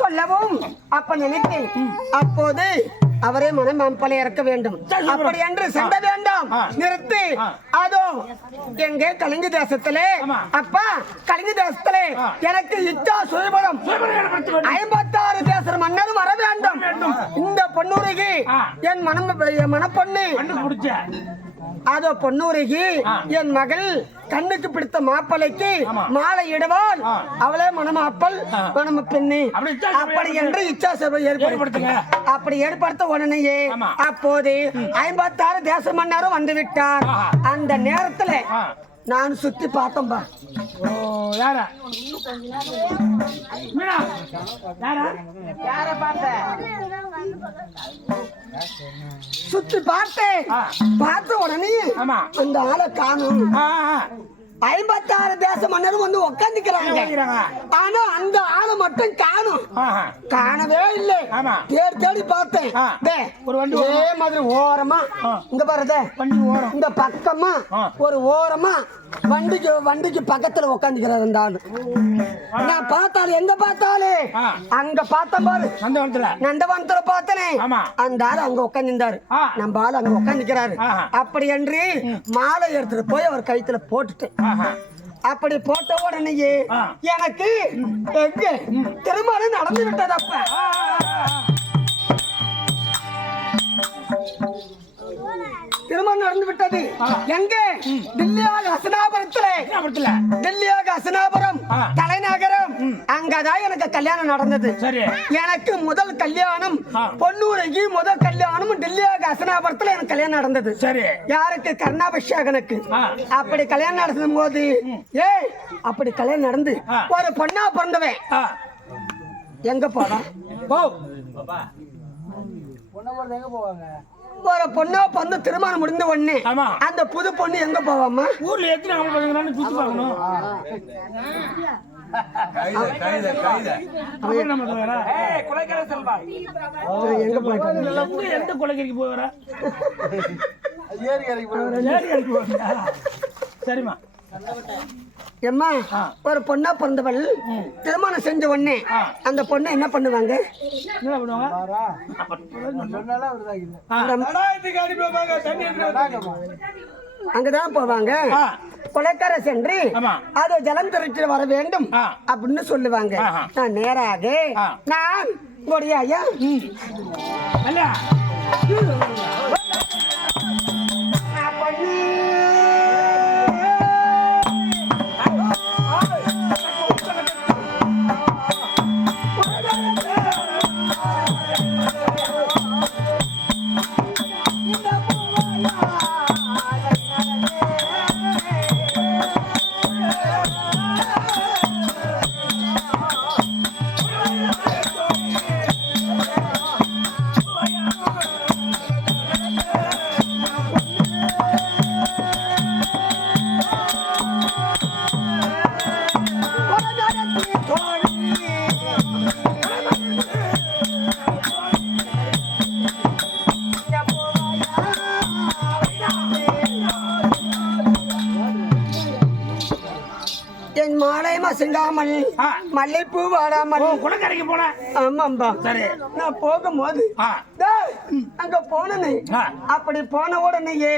சொல்லவும் அப்ப நினைத்தேன். அப்போது அவரே மனமாம்பலை இறக்க வேண்டும். அப்படி என்று சண்டை வேண்டாம், நிறுத்தி. அதோ எங்கே கலிங்க தேசத்திலே, அப்பா கலிங்க தேசத்திலே எனக்கு இச்சா சுயபலம் 56 தேச மன்னரும் வர வேண்டும். இந்த பொன்னுருகி என் மனப்பொண்ணு அதோ பொன்னூரிகி என் மகள் கண்ணுக்கு பிடித்த மாப்பிளைக்கு மாலை இடுவாள். அவளே மணமாப்பல் மணம பெண்ணு. அப்படி என்று இச்சா சபை ஏற்படுத்துங்க. அப்படி ஏற்படுத்த உடனேயே அப்போது 56 தேச மன்னரும் வந்து விட்டார். அந்த நேரத்துல நான் சுத்தி பார்த்தோம்பா. யாரா சுத்தி பார்த்தேன். பார்த்த உடனே அந்த ஆளை காணும். 56 தேச மன்னரும் வந்து உட்காந்துக்கிறாங்க. ஆனா அந்த ஆளை மட்டும் காணும். காணவே இல்லை. தேடி பார்த்தேன். ஒரே மாதிரி ஓரமா இங்க பாருதே இந்த பக்கமா ஒரு ஓரமா வண்டிக்கு பக்கத்துல உட்காந்துக்கிறாரு அந்த ஆளு. நான் பார்த்தாலும் எங்க பார்த்தாலும் அங்க பார்த்த பாரு நந்தவனத்துல பார்த்தனே அந்த ஆளு அங்க உட்காந்துருந்தாரு. நம்ம ஆளு அங்க உட்காந்துக்கிறாரு. அப்படி என்று மாலை எடுத்துட்டு போய் அவர் கழுத்துல போட்டுட்டு அப்படி போட்ட உடனேயே எனக்கு திருமணம் நடந்து விட்டதப்ப. திருமணம் நடந்து விட்டது. எங்கே? தில்லியாக அசனாபுரம் தலைநகரம். அங்கதான் எனக்கு கல்யாணம் நடந்தது. எனக்கு முதல் கல்யாணம் பொன்னூரங்கி முதல் கல்யாணம் டெல்லியாக அசனாபுரத்துல எனக்கு கல்யாணம் நடந்தது. யாருக்கு? கர்ணாபிஷேகனுக்கு. அப்படி கல்யாணம் நடத்தும் போது அப்படி கல்யாணம் நடந்து ஒரு பொண்ணா பிறந்தவன் எங்க போனா ஒரு பொண்ணோ பொண்ணு திருமணம் முடிந்த உடனே ஆமா. அந்த புது பொண்ணு எங்க போவாமா? ஊர்ல எத்தனை அவங்க பாத்தீங்கன்னு சுத்தி பார்க்கணும். அப்புறம் நம்ம வேற குலைக்கிற செல்வா எங்க போயிட்டு உங்க எந்த கொலைக்கறிக்கு போய் வர ஏரி கறிக்கு போறீங்களா? சரிம்மா. எம்மா ஒரு பொண்ணா பிறந்தவள் திருமணம் செஞ்ச உடனே அந்த பொண்ணு என்ன பண்ணுவாங்க? என்ன பண்ணுவாங்க? அங்கதான் போவாங்க. கொலைக்கார சென்று அது ஜலம் திரட்டி வர வேண்டும் அப்படின்னு சொல்லுவாங்க. நான் நேராக நான் கொடியாயா அல்ல சிங்காமல் மல்லிப்பூ வாடாமல் குளக்கரைக்கு போன. ஆமாம்பா. சரி. நான் போகும்போது அங்க போனே அப்படி போன உடனேயே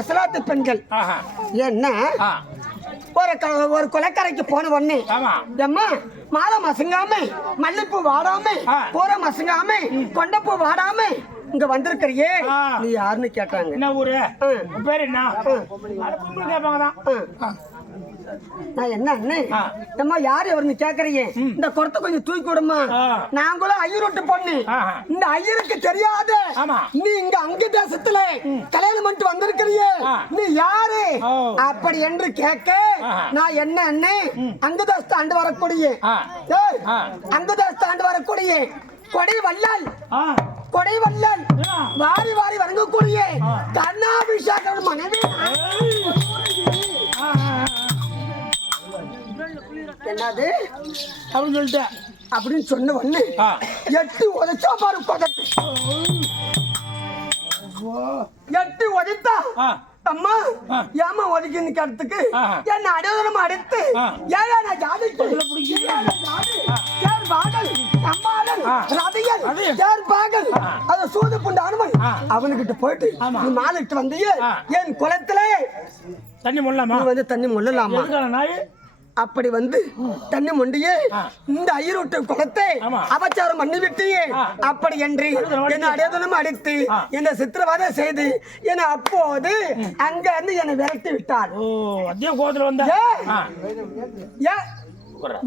அசலாத்து பெண்கள் என்ன ஒரு குளக்கரைக்கு போன உடனே அம்மா மாலை மசங்காம மல்லிப்பூ வாடாம பூர மசங்காம கொண்டப்பூ வாடாம இங்க வந்திருக்கிறியே நீ யாருன்னு கேட்டாங்க. என்ன ஊரு பேரு என்ன கேட்பாங்கதான். நான் என்ன அம்மா யாரு அவர்னு கேக்குறீங்க? இந்த குடத்தை கொஞ்சம் தூக்கி விடுமா. நாங்களும் ஐயரோட்டு பொண்ணு. இந்த ஐயருக்கு தெரியாது நீ இங்க அங்க தேசத்துல கல்யாணம் பண்ணிட்டு வந்திருக்கிறியே நீ யாரு அப்படி என்று கேட்க நான் என்ன அங்க தேசத்தை ஆண்டு வரக்கூடிய அங்க தேசத்தை ஆண்டு வரக்கூடிய கொடை வல்லால் கொடை வல்லால் வாரி வாரி வணங்கக்கூடிய கண்ணாபிஷேகம் மனைவி என்னது அப்படின்னு சொல்லிட்டு அப்படின்னு சொன்ன உடனே 8 உதைச்சா பாரு கொதட்டு 8 உதைத்தா அம்மா ஏமா ஒதுக்கின்னு கேட்டதுக்கு என்ன அடையாளம் அடைத்து ஏழா நான் ஜாதிக்கு சூது புண்ட அனுமன் அவனுக்கிட்ட போயிட்டு நீ மாலைட்டு வந்தியே என் குளத்துல தண்ணி முள்ளலாமா வந்து தண்ணி முள்ளலாமா அப்படி வந்து தண்ணி மொண்டியே இந்த ஐயரோட்டு குளத்தை அபச்சாரம் பண்ணி விட்டியே அப்படி என்று என்னை அடையாளம் அடித்து என்னை சித்திரவதை செய்து என்னை அப்போது அங்க இருந்து என்னை விரட்டி விட்டார்.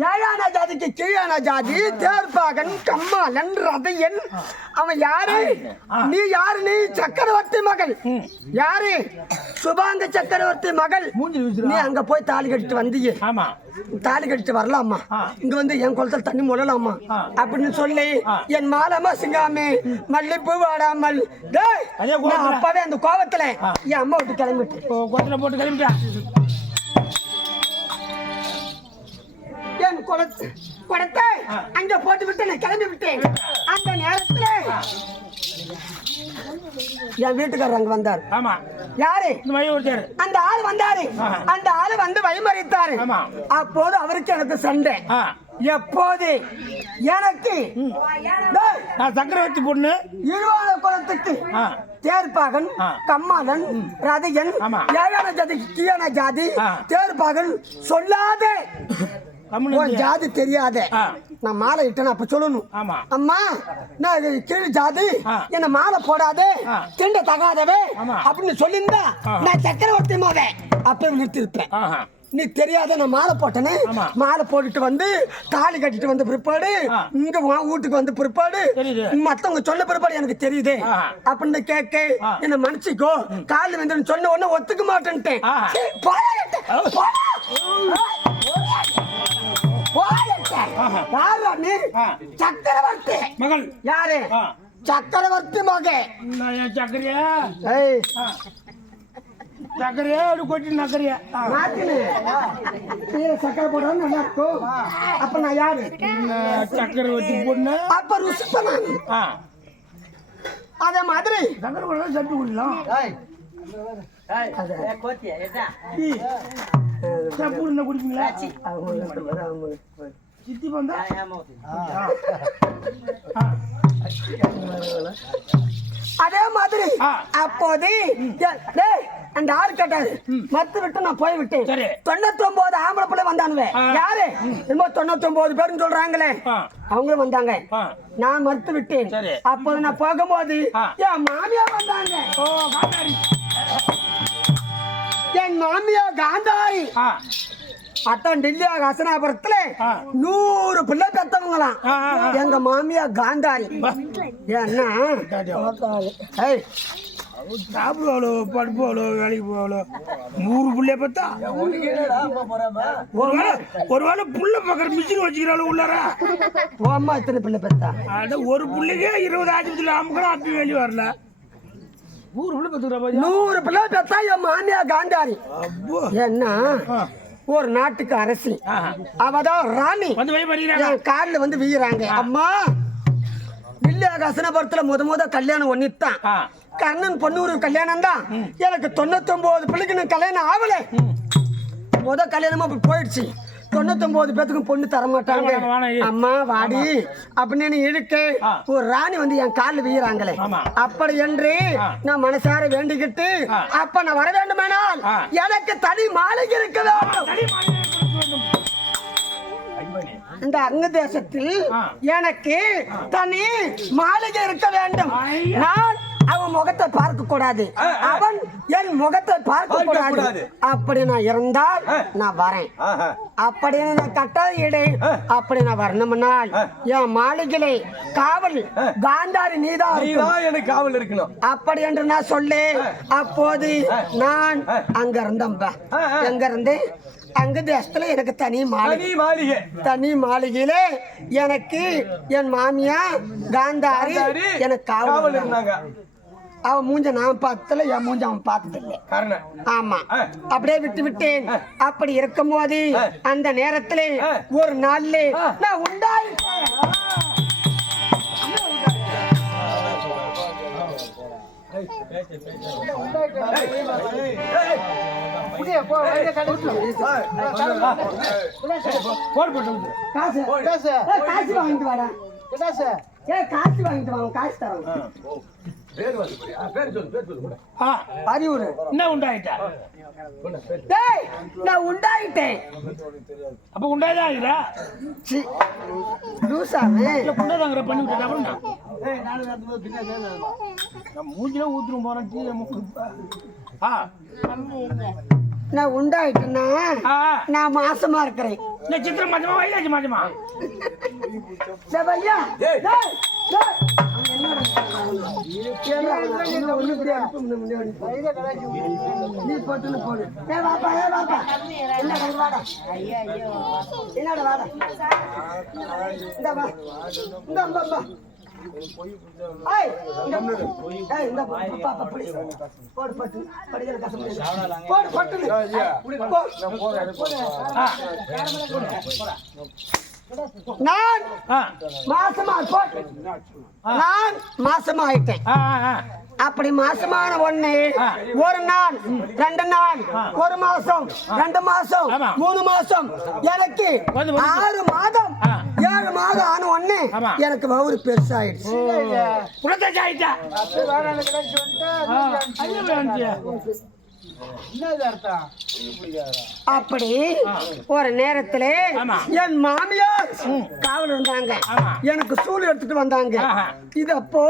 ஏழான ஜாதிக்கு கீழான ஜாதி தேர்ப்பாகன் கம்மாலன் ரதையன் அவன் யாரு? நீ யாரு? நீ சக்கரவர்த்தி மகள் யாரு? சுபாங்க சக்கரவர்த்தி மகள். நீ அங்க போய் தாலி கட்டிட்டு வந்தியே தாலி கட்டிட்டு வரலாமா இங்க வந்து என் குளத்துல தண்ணி முழலாமா அப்படின்னு சொல்லி என் மாலமா சிங்காமே மல்லிப்பூ வாடாமல் அப்பவே அந்த கோபத்துல என் அம்மா விட்டு கிளம்பிட்டு போட்டு கிளம்பிட்டா என் குடத்தை அங்க போட்டு விட்டு நான் கிளம்பி விட்டேன். அந்த நேரத்துல என் வீட்டுக்காரர் அங்க வந்தார். யாரு? அந்த ஆள் வந்தாரு. அந்த ஆளு வந்து வழிமறித்தாரு. அப்போது அவருக்கு எனக்கு சண்டை. எப்போது எனக்கு சக்கரவர்த்தி பொண்ணு இருவாள குளத்துக்கு தேர்ப்பாகன் கம்மாளன் ரதையன் ஏழான ஜாதி கீழான ஜாதி தேர்ப்பாகன் சொல்லாத ஜாதி தெரியாத நான் மாலை இட்டேன் அப்ப சொல்லணும். அம்மா நான் கீழ் ஜாதி என்ன மாலை போடாதே திண்ட தகாதவே அப்படின்னு சொல்லியிருந்தா நான் சக்கரவர்த்தி மாவே அப்ப நிறுத்திருப்பேன். நீ தெரியாத நான் மாலை போட்டேன்னு மாலை போட்டுட்டு வந்து தாலி கட்டிட்டு வந்து பிற்பாடு இங்க வீட்டுக்கு வந்து பிற்பாடு மத்தவங்க சொன்ன பிற்பாடு எனக்கு தெரியுது அப்படின்னு கேட்க என்ன மன்னிச்சுக்கோ காலில் வந்து சொன்ன உடனே ஒத்துக்க மாட்டேன்ட்டேன். சக்கரவர்த்தி மகள் யாரு? சக்கரவர்த்தி மகே. நான் என் சக்கரையா ஏய் சக்கரையா அப்படி கொட்டி நக்கரையா மாத்தினு கீழே சக்கரை போடுறது நல்லா இருக்கும். அப்ப நான் யாரு? சக்கரை வச்சு பொண்ணு அப்ப ருசிப்ப நான். அதே மாதிரி சக்கரை போட சட்டு குடிக்கலாம் சப்பு குடிப்பீங்களா சித்தி வந்தா அதே மாதிரி அப்போது டேய், அந்த ஆள் கேட்டாரு மத்து விட்டு நான் போய் விட்டேன். 99 ஆம்பளை பிள்ளை வந்தானுவே. யாரு? என்னமோ 99 பேருன்னு சொல்றாங்களே, அவங்களும் வந்தாங்க. நான் மறுத்து விட்டேன். அப்போது நான் போகும்போது என் மாமியா வந்தாங்க. என் மாமியா காந்தாரி. அத்தான் டெல்லி ஹசனாபுரத்துல 100 பிள்ளை பெத்தவங்களாம். எங்க மாமியா காந்தாரி. ஏன்னா சாப்பிடுவாளோ படுப்பாளோ வேலைக்கு போவாளோ 100 பிள்ளைய பார்த்தா ஒருவேளை புள்ள பக்கற மிஷின் வச்சுக்கிறாளோ உள்ளாரா. அம்மா எத்தனை பிள்ளை பெத்தா? அது ஒரு பிள்ளைக்கே 20 ஆயிரத்துல அமுக்கணும். அப்படி வெளியே வரல 100 பிள்ளை பெத்துக்கிறா. 100 பிள்ளை பெத்தா என் மாமியா காந்தாரி. ஏன்னா ஒரு நாட்டுக்கு அரசி, அவதான் ராணி. என் காலில் வந்து வீறாங்க. அம்மா இல்ல ஹசனாபுரத்துல முத கல்யாணம் ஒன்னித்தான். கண்ணன் பொண்ணூறு கல்யாணம் தான். எனக்கு 99 பிள்ளைக்கு கல்யாணம் ஆகல. கல்யாணமா போயிடுச்சு. 99 பேத்துக்கும் பொண்ணு தர மாட்டாங்க. அம்மா வாடி அப்படின்னு இழுக்க ஒரு ராணி வந்து என் காலில் வீறாங்களே. அப்படி என்று நான் மனசார வேண்டிக்கிட்டு அப்ப நான் வர வேண்டுமானால் எனக்கு தனி மாளிகை இருக்க வேண்டும். இந்த அங்க தேசத்தில் எனக்கு தனி மாளிகை இருக்க வேண்டும். நான் அவன் முகத்தை பார்க்க கூடாது, அவன் என் முகத்தை பார்க்க கூடாது. அப்படி நான் இருந்தால் நான் வரேன். அப்படி நான் கட்டாயிடு. அப்படி நான் வரணும்னால் என் மாளிகையிலே காவல் காந்தாரி நீதான் எனக்கு காவல் இருக்கணும். அப்படி என்று நான் சொல்லு. அப்போது நான் அங்க இருந்தேன்பா. எங்க இருந்து அங்க தேசத்துல எனக்கு தனி மாளிகை. தனி மாளிகையில எனக்கு என் மாமியா காந்தாரி எனக்கு காவல் இருந்தாங்க. அவன் மூஞ்ச நான் பார்த்தல, என் மூஞ்ச அவன் பார்த்ததில்லை. ஆமா, அப்படியே விட்டு விட்டேன். அப்படி இருக்கும் போது அந்த நேரத்துல ஒரு நாள்ல நான் உண்டாயிட்டேன். காசு வாங்கிட்டு வாடா. காசு வாங்கிட்டு வாங்க, காசு தரோம். அறிவுரை என்ன உண்டாயிட்டா? நான் உண்டாயிட்டேன். அப்ப உண்டாதான் ஆகிறா குண்டாதாங்கிற பண்ணி விட்டா மூஞ்சில ஊத்துரும் போறேன். நான் உண்டாயிட்டேன்னா நான் மாசமா இருக்கிறேன். சித்திரம் மாசமா வைகாசி மாசமா? பையா நீ போட்டு போடு. வாப்பா வாப்பா என்னடா வாடா. என்னடா வாடா. இந்த வா இந்த பாப்பா. ஏய் இந்த பாப்பா படி போடு பட்டு படில கசம் போடு பட்டு நான் மாசமா ஆயிட்டேன். அப்படி மாசமான ஒண்ணு ஒரு நாள் 2 நாள் 1 மாசம் 2 மாசம் 3 மாசம் எனக்கு 6 மாதம் 7 மாதம் ஆன ஒண்ணு எனக்கு வவுறு பெருசாயிடுச்சு. அப்படி ஒரு நேரத்துல என் மாமியார் காவல் இருந்தாங்க. எனக்கு சூழ் எடுத்துட்டு வந்தாங்க. இது அப்போ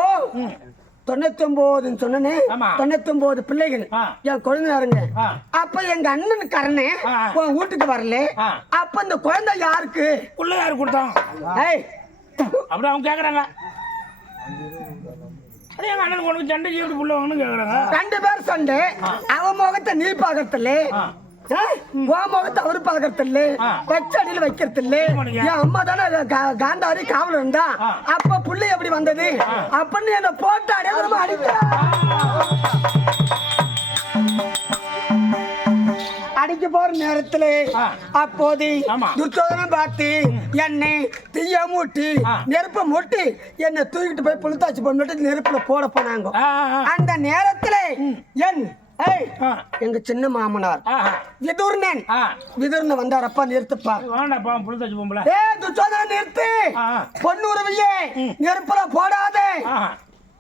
99 சொன்னே 99 பிள்ளைகள் என் குழந்தைங்க. அப்ப எங்க அண்ணன் கரணே உன் வீட்டுக்கு வரல. அப்ப இந்த குழந்தை யாருக்கு உள்ள யாரு கொடுத்தாங்க? அப்படி அவங்க கேக்குறாங்க. சண்டை 2 பேர் சண்டை. அவன் முகத்தை நீ பாக்கத்துல உன் முகத்தை அவரு பாக்குறது இல்ல, வச்ச அடியில் வைக்கிறது இல்ல. என் அம்மா தானே காந்தாரி காவல் இருந்தா, அப்ப புள்ளி எப்படி வந்தது அப்படின்னு என்ன போட்டு அடையாளமா அடிக்க போற நேரத்துல அப்போது துர்ச்சோதனம் பார்த்து என்னை தீய மூட்டி நெருப்ப மூட்டி என்னை தூக்கிட்டு போய் புழுத்தாச்சு பண்ணிட்டு நெருப்புல போட போனாங்க. அந்த நேரத்துல எங்க சின்ன மாமனார் விதுர்ணன் வந்தாரப்பா, நிறுத்துப்பா துர்ச்சோதனம் நிறுத்து, பொன்னுருவியே நெருப்புல போடாத.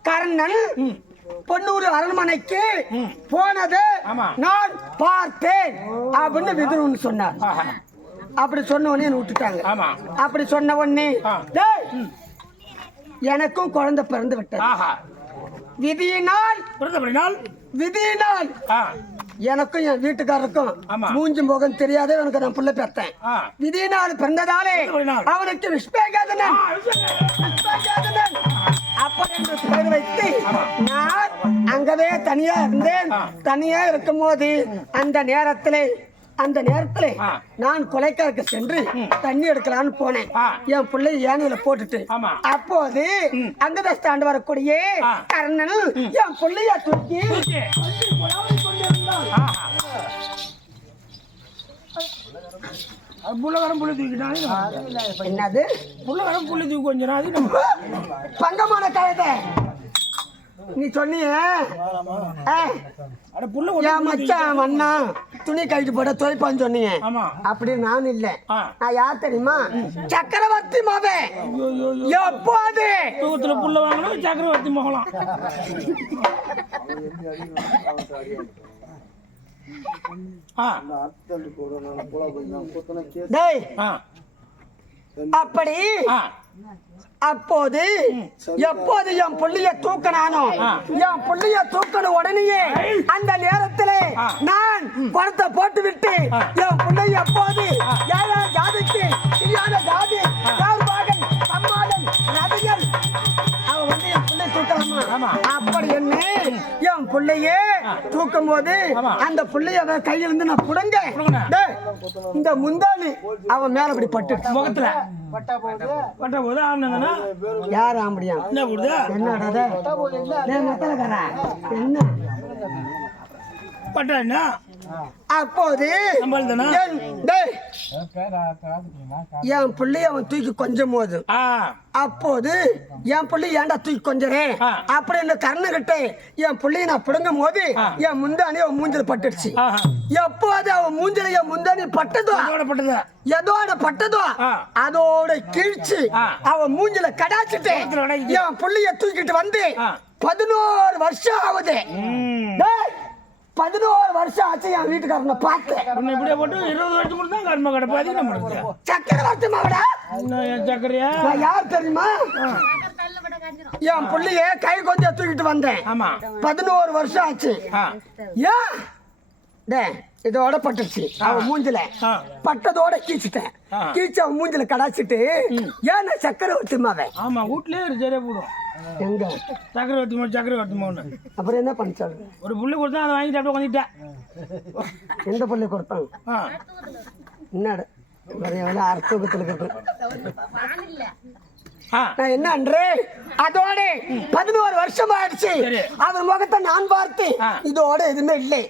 கர்ணன் பொன்னூர் அரண்மனைக்கு போனது நான் பார்த்தேன் அப்படின்னு விதுரன் சொன்னார். அப்படி சொன்ன உடனே விட்டுட்டாங்க. அப்படி சொன்ன உடனே எனக்கும் குழந்தை பிறந்து விட்டது. விதியினால் எனக்கும் என் வீட்டுக்காரருக்கும் மூஞ்சி முகம் தெரியாத எனக்கு நான் பிள்ளை பெற்றேன். விதியினால் பிறந்ததாலே அவனுக்கு விஸ்வேகேதனன் அப்படி பெயர் வைத்து நான் அங்கவே தனியா இருந்தேன். தனியா இருக்கும் போது அந்த நேரத்திலே நான் கொலைக்காரருக்கு சென்று தண்ணி எடுக்கலான்னு போனேன். என் பிள்ளை ஏனையில போட்டுட்டு அப்போது அங்கதஸ்தாண்டு வரக்கூடிய கர்ணன் என் பிள்ளைய தூக்கி என்னது பங்கமான கழுதை நீ சொன்னிய மச்சான் வண்ணா துணி கழிட்டு போட துவைப்பான்னு சொன்னீங்க. அப்படி நான் இல்ல, நான் யார் தெரியுமா? சக்கரவர்த்தி மகன். எப்போது புள்ள வாங்கணும் சக்கரவர்த்தி மகளாம். அப்படி அப்போது எப்போது என் புள்ளிய தூக்கினானோ, என் புள்ளிய தூக்கின உடனேயே அந்த நேரத்திலே நான் பணத்தை போட்டு விட்டு என் புள்ளை எப்போது ஏழாம் ஜாதிக்கு சரியான ஜாதி சம்மாதன் ரவிகள் அவன் வந்து என் பிள்ளை தூக்கலாமா? அப்படி என்ன என் பிள்ளையே தூக்கும் போது அந்த பிள்ளைய கையில இருந்து நான் புடுங்க இந்த முந்தாளி அவன் மேல அப்படி பட்டு முகத்துல யார் ஆம்படியா என்ன அப்போது என் பிள்ளைய அவன் தூக்கி கொஞ்சம் போது அப்போது என் பிள்ளை ஏன்டா தூக்கி கொஞ்சறேன் அப்படின்னு கர்ணகிட்ட என் பிள்ளைய நான் பிடுங்கும் போது என் முந்தானி அவன் மூஞ்சில பட்டுடுச்சு. எப்போது அவன் மூஞ்சில என் முந்தானி பட்டதோ எதோட பட்டதோ அதோட கிழிச்சு அவன் மூஞ்சில கடாச்சிட்டு என் பிள்ளைய தூக்கிட்டு வந்து 11 வருஷம் ஆகுது. 11 வருஷம் ஆச்சு என் வீட்டுக்காரனை பார்த்தேன். சக்கரவர்த்தி மாவடா சக்கரையா யார் தெரியுமா? என் பிள்ளைய கை கொஞ்சம் தூக்கிட்டு வந்தேன். 11 வருஷம் ஆச்சு. ஏன் இதோட பட்டுச்சு அவன் மூஞ்சில பட்டதோட கீச்சிட்டேன். கீச்சு அவன் மூஞ்சில கடாச்சிட்டு ஏன் சக்கரவர்த்தி மாவன் வீட்லயே சரியா போடும். எங்க சக்கரவர்த்தி மோன்னு அப்புறம் என்ன பண்ணிச்சாரு? ஒரு புள்ளி கொடுத்தா அதை வாங்கிட்டு அப்படியே வந்துட்டேன். எந்த புள்ளி கொடுத்தாங்க? என்னடா அர்த்தத்துல நான் என்ன அதோட 11 வருஷம் ஆயிடுச்சு. அவர் முகத்தை நான் பார்த்து இதோட எதுவுமே இல்லை.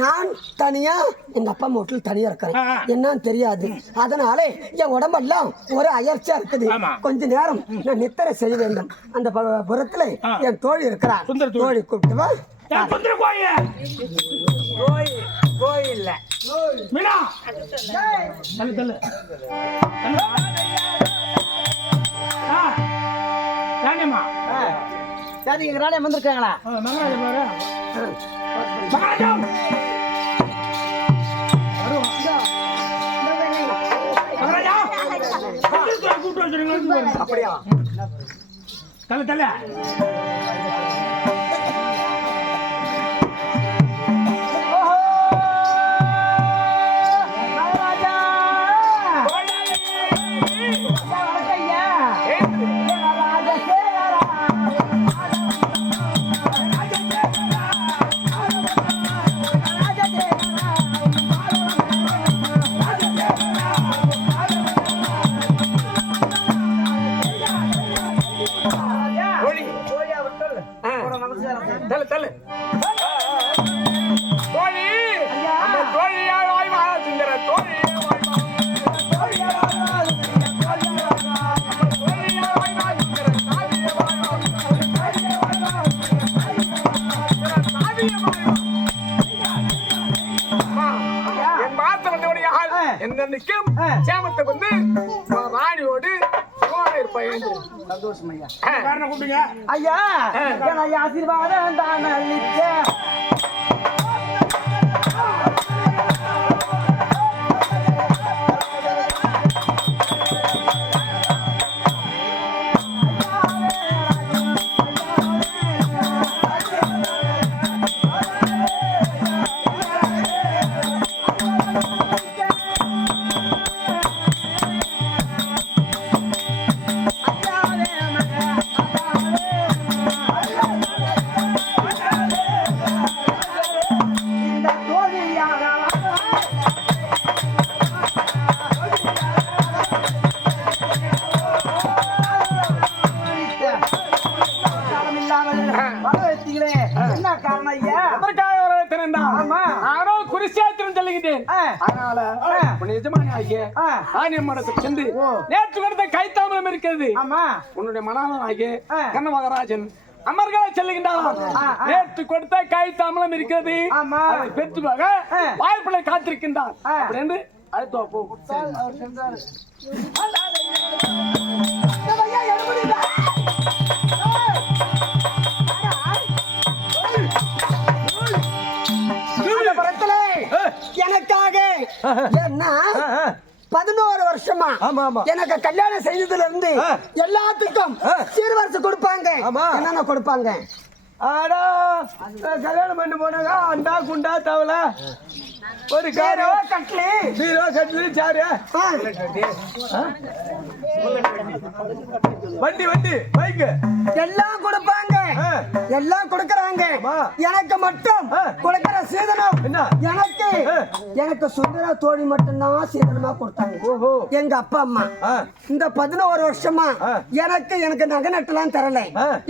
நான் தனியா எங்க அப்பா வீட்டில் தனியா இருக்கிறேன். என்னன்னு தெரியாது. அதனால என் உடம்பெல்லாம் ஒரு அயற்சியா இருக்குது. கொஞ்ச நேரம் நான் நித்திரை செய்ய வேண்டும். அந்த புறத்துல என் தோழி இருக்கிறார். தோழி கூப்பிட்டு வா. கோயில் சரி எங்க ராணி வந்திருக்காங்களா? அப்படியா? தல தல தள்ளு தோழி நம்ம தோழியா வாய்மா சுந்தர தோழி என் மாத்தவனுடைய என்னன்னைக்கும் சேமத்தை வந்து ராணியோடு இருப்பேன். சந்தோஷம் ஐயா. காரணம் கூப்பிடுங்க ஐயா எனக்கு ஆசீர்வாதம் தான் அளித்த என்ன காரணம் ஐயா? ஆமா. நானும் குறிச்சியாத்திரம் சொல்லுகிறேன். அதனால உன் எஜமானி ஆகிய ஆணியம்மடத்துக்கு சென்று நேற்று கொடுத்த கைத்தாமலம் இருக்கிறது. ஆமா. உன்னுடைய மணாளன் ஆகிய கண்ணமகராஜன் அமர்களை செல்லுகின்றார். நேற்று கொடுத்த கைத்தாமலம் இருக்கிறது. அதை பெற்றுவாக வாய்ப்பிலை காத்திருக்கின்றார் என்று அழைத்து போ. எனக்காக என்ன 11 வருஷமா எனக்கு கல்யாணம் செய்ததுல இருந்து எல்லாத்துக்கும் சீர்வரிசை கொடுப்பாங்க. என்னென்ன கொடுப்பாங்க? ஆடா கல்யாணம் பண்ணி போனாங்க அண்டா குண்டா தவளை ஒரு காரோ கட்லி பீரோ கட்லி சாரு வண்டி வண்டி பைக்கு எல்லாம் கொடுப்பாங்க. எல்லாம் கொடுக்கறாங்க. எனக்கு மட்டும் கொடுக்கிற சீதனம் எனக்கு சுந்தர தோழி மட்டும்தான் சீதனமா கொடுத்தாங்க. எங்க அப்பா அம்மா இந்த 11 வருஷமா எனக்கு நகை நட்டுலாம் தரல.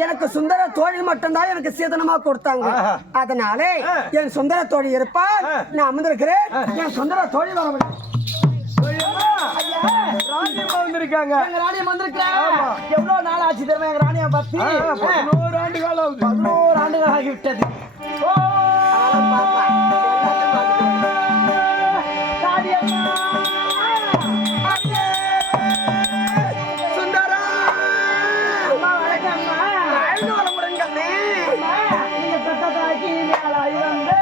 எனக்கு சுந்தர தோழி மட்டும்தான் எனக்கு சீதனமா கொடுத்தாங்க. அதனால என் சுந்தர தோழி இருப்பால் நான் அமர்ந்திருக்கிறேன். என் சுந்தர தோழி வர ராணியம்மா வந்திருக்காங்க. ராணியம் வந்திருக்காங்க. எவ்வளவு நாள் ஆச்சு தெரியுமா எங்க ராணியை பத்தி? 11 ஆண்டு காலம். 11 ஆண்டுகள் ஆகிவிட்டது. சுந்தரா அம்மா வணக்கம்மா. வளமுடங்கண்ணே. நீங்க பெத்த தாக்கி மேலாய் வந்து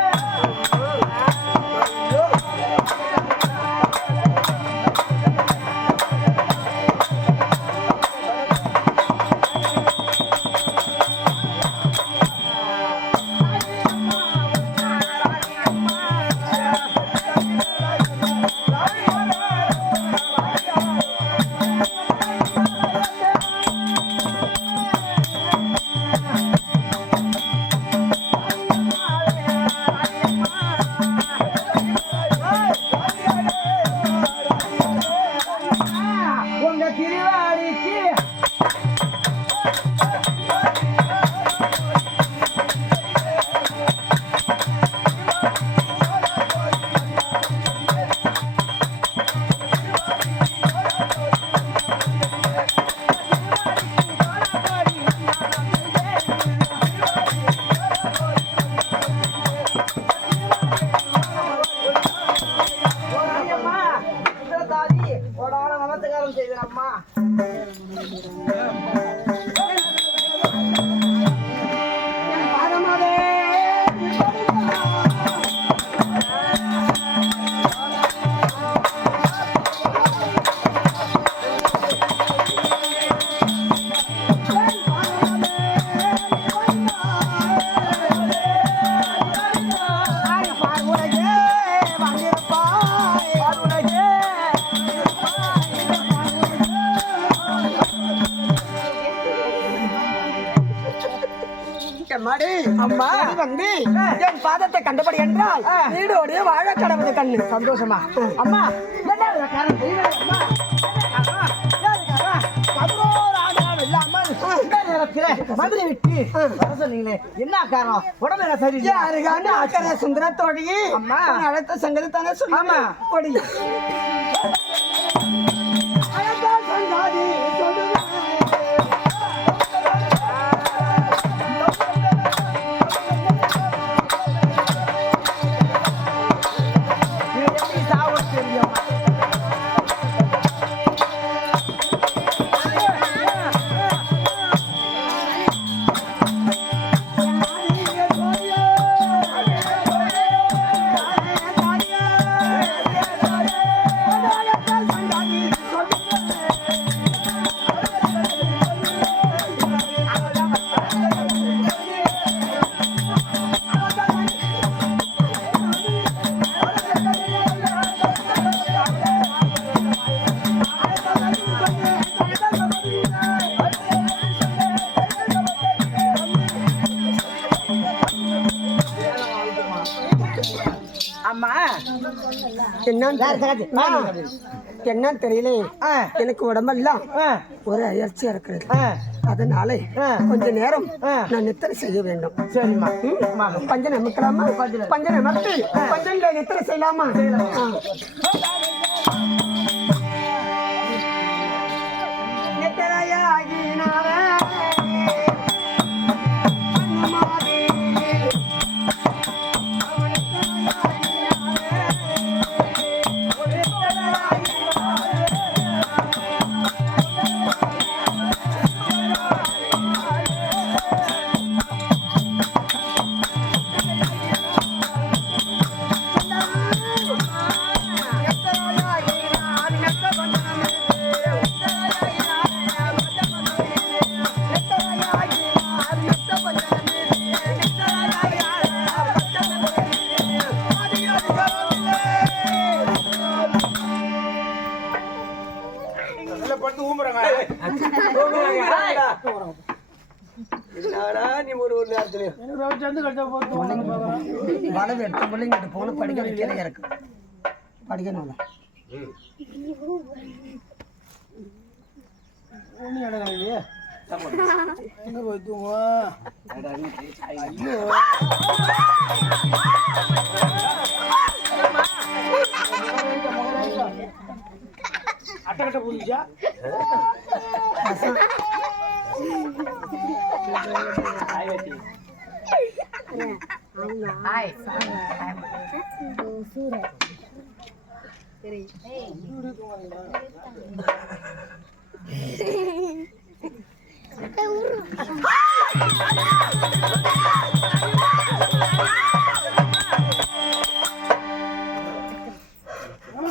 உங்க திருவாடிக்கு நமஸ்காரம் செய்கிறம்மா. அம்மா வந்து என் பாதத்தை கண்டபடி என்றால் வீடோடு வாழ கடவுது கண்ணு. சந்தோஷமா அம்மா என்ன காரணம் தெரியல அம்மா. 11 ஆண்டுகள் இல்லாமல் மதுரை விட்டு வர சொன்னீங்களே என்ன காரணம்? உடம்பு என்ன சரி அருகான சுந்தர தோழி அம்மா அழைத்த சங்கதி தானே சொல்லி ஆமா பொடி என்ன தெரியல எனக்கு உடம்பெல்லாம் ஒரு அயற்சியா இருக்கிறது அதனால கொஞ்ச நேரம் நான் நித்திரை செய்ய வேண்டும் சரிம்மா பஞ்சம் நமக்கலாமா பஞ்சம் நமக்கு பஞ்சம் நித்திரை செய்யலாமா போன படிக்க வைக்கல இருக்கு படிக்கணும் அட்டகட்ட புரிஞ்சா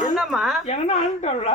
என்னம்மா என்ன அனுப்பிட்டா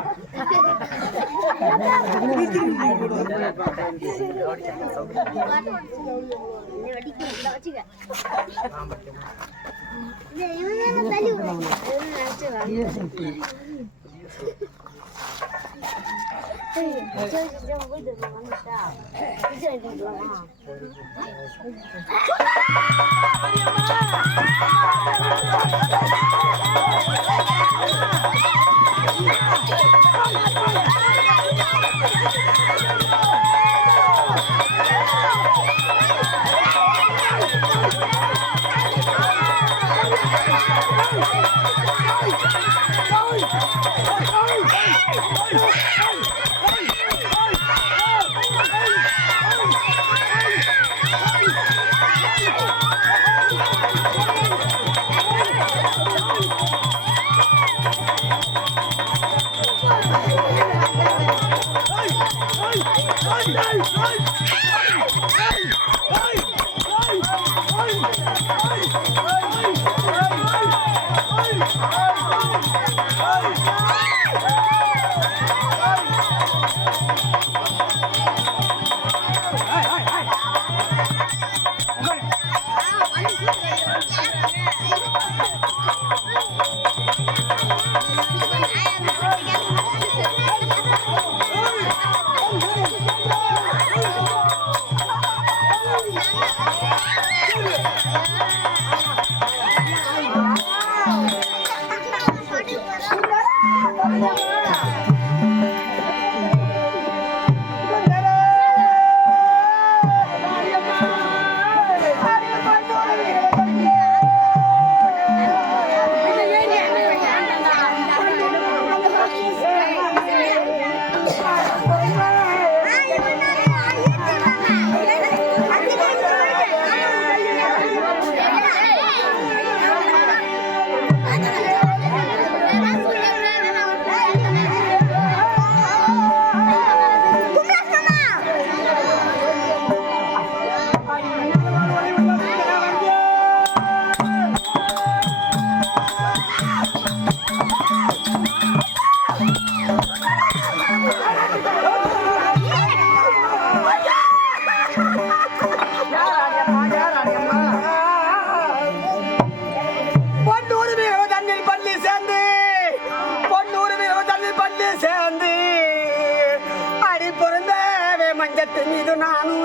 இது நானும்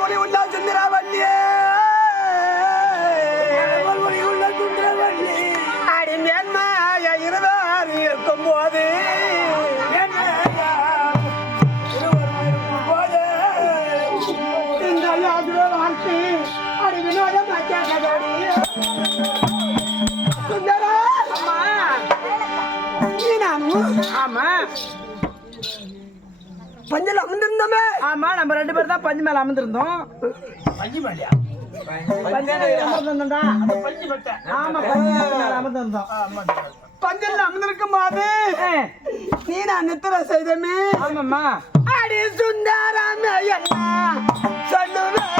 மொழி உண்டா சுந்தரவல்லியே அடி மேன்மைய இருவர் இருக்கும் போது இந்த வாழ்க்கை அடி வினோதம் சுந்தரா ஆமா பஞ்சல் அமர்ந்திருந்தோமே ஆமா நம்ம 2 பேர் தான் பஞ்சு மேல அமர்ந்திருந்தோம் பஞ்சு மேலயா அமர்ந்திருந்தோம்டா ஆமா பஞ்சு மேல அமர்ந்திருந்தோம் பஞ்சல் அமர்ந்திருக்கும் போது நீ நான் நித்திர செய்தமே ஆமாம்மா அடி சுந்தரமே என்ன சொல்லுவேன்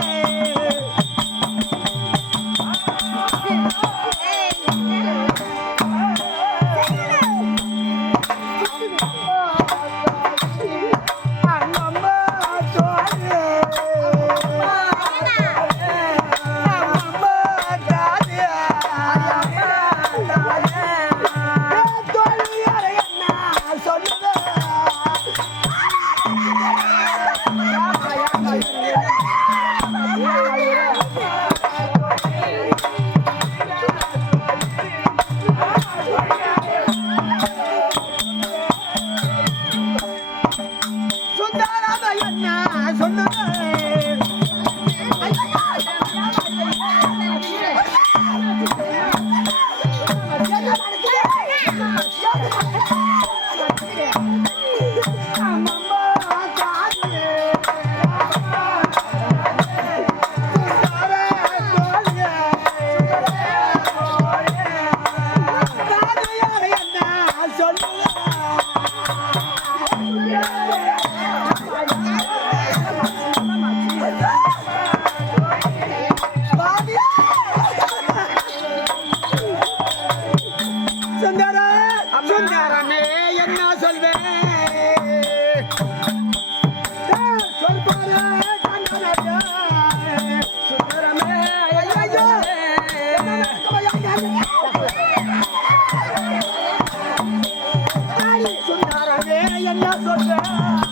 சுந்தரமே என்ன சொல்வேன் சுந்தரமே என்ன சொல்வேன்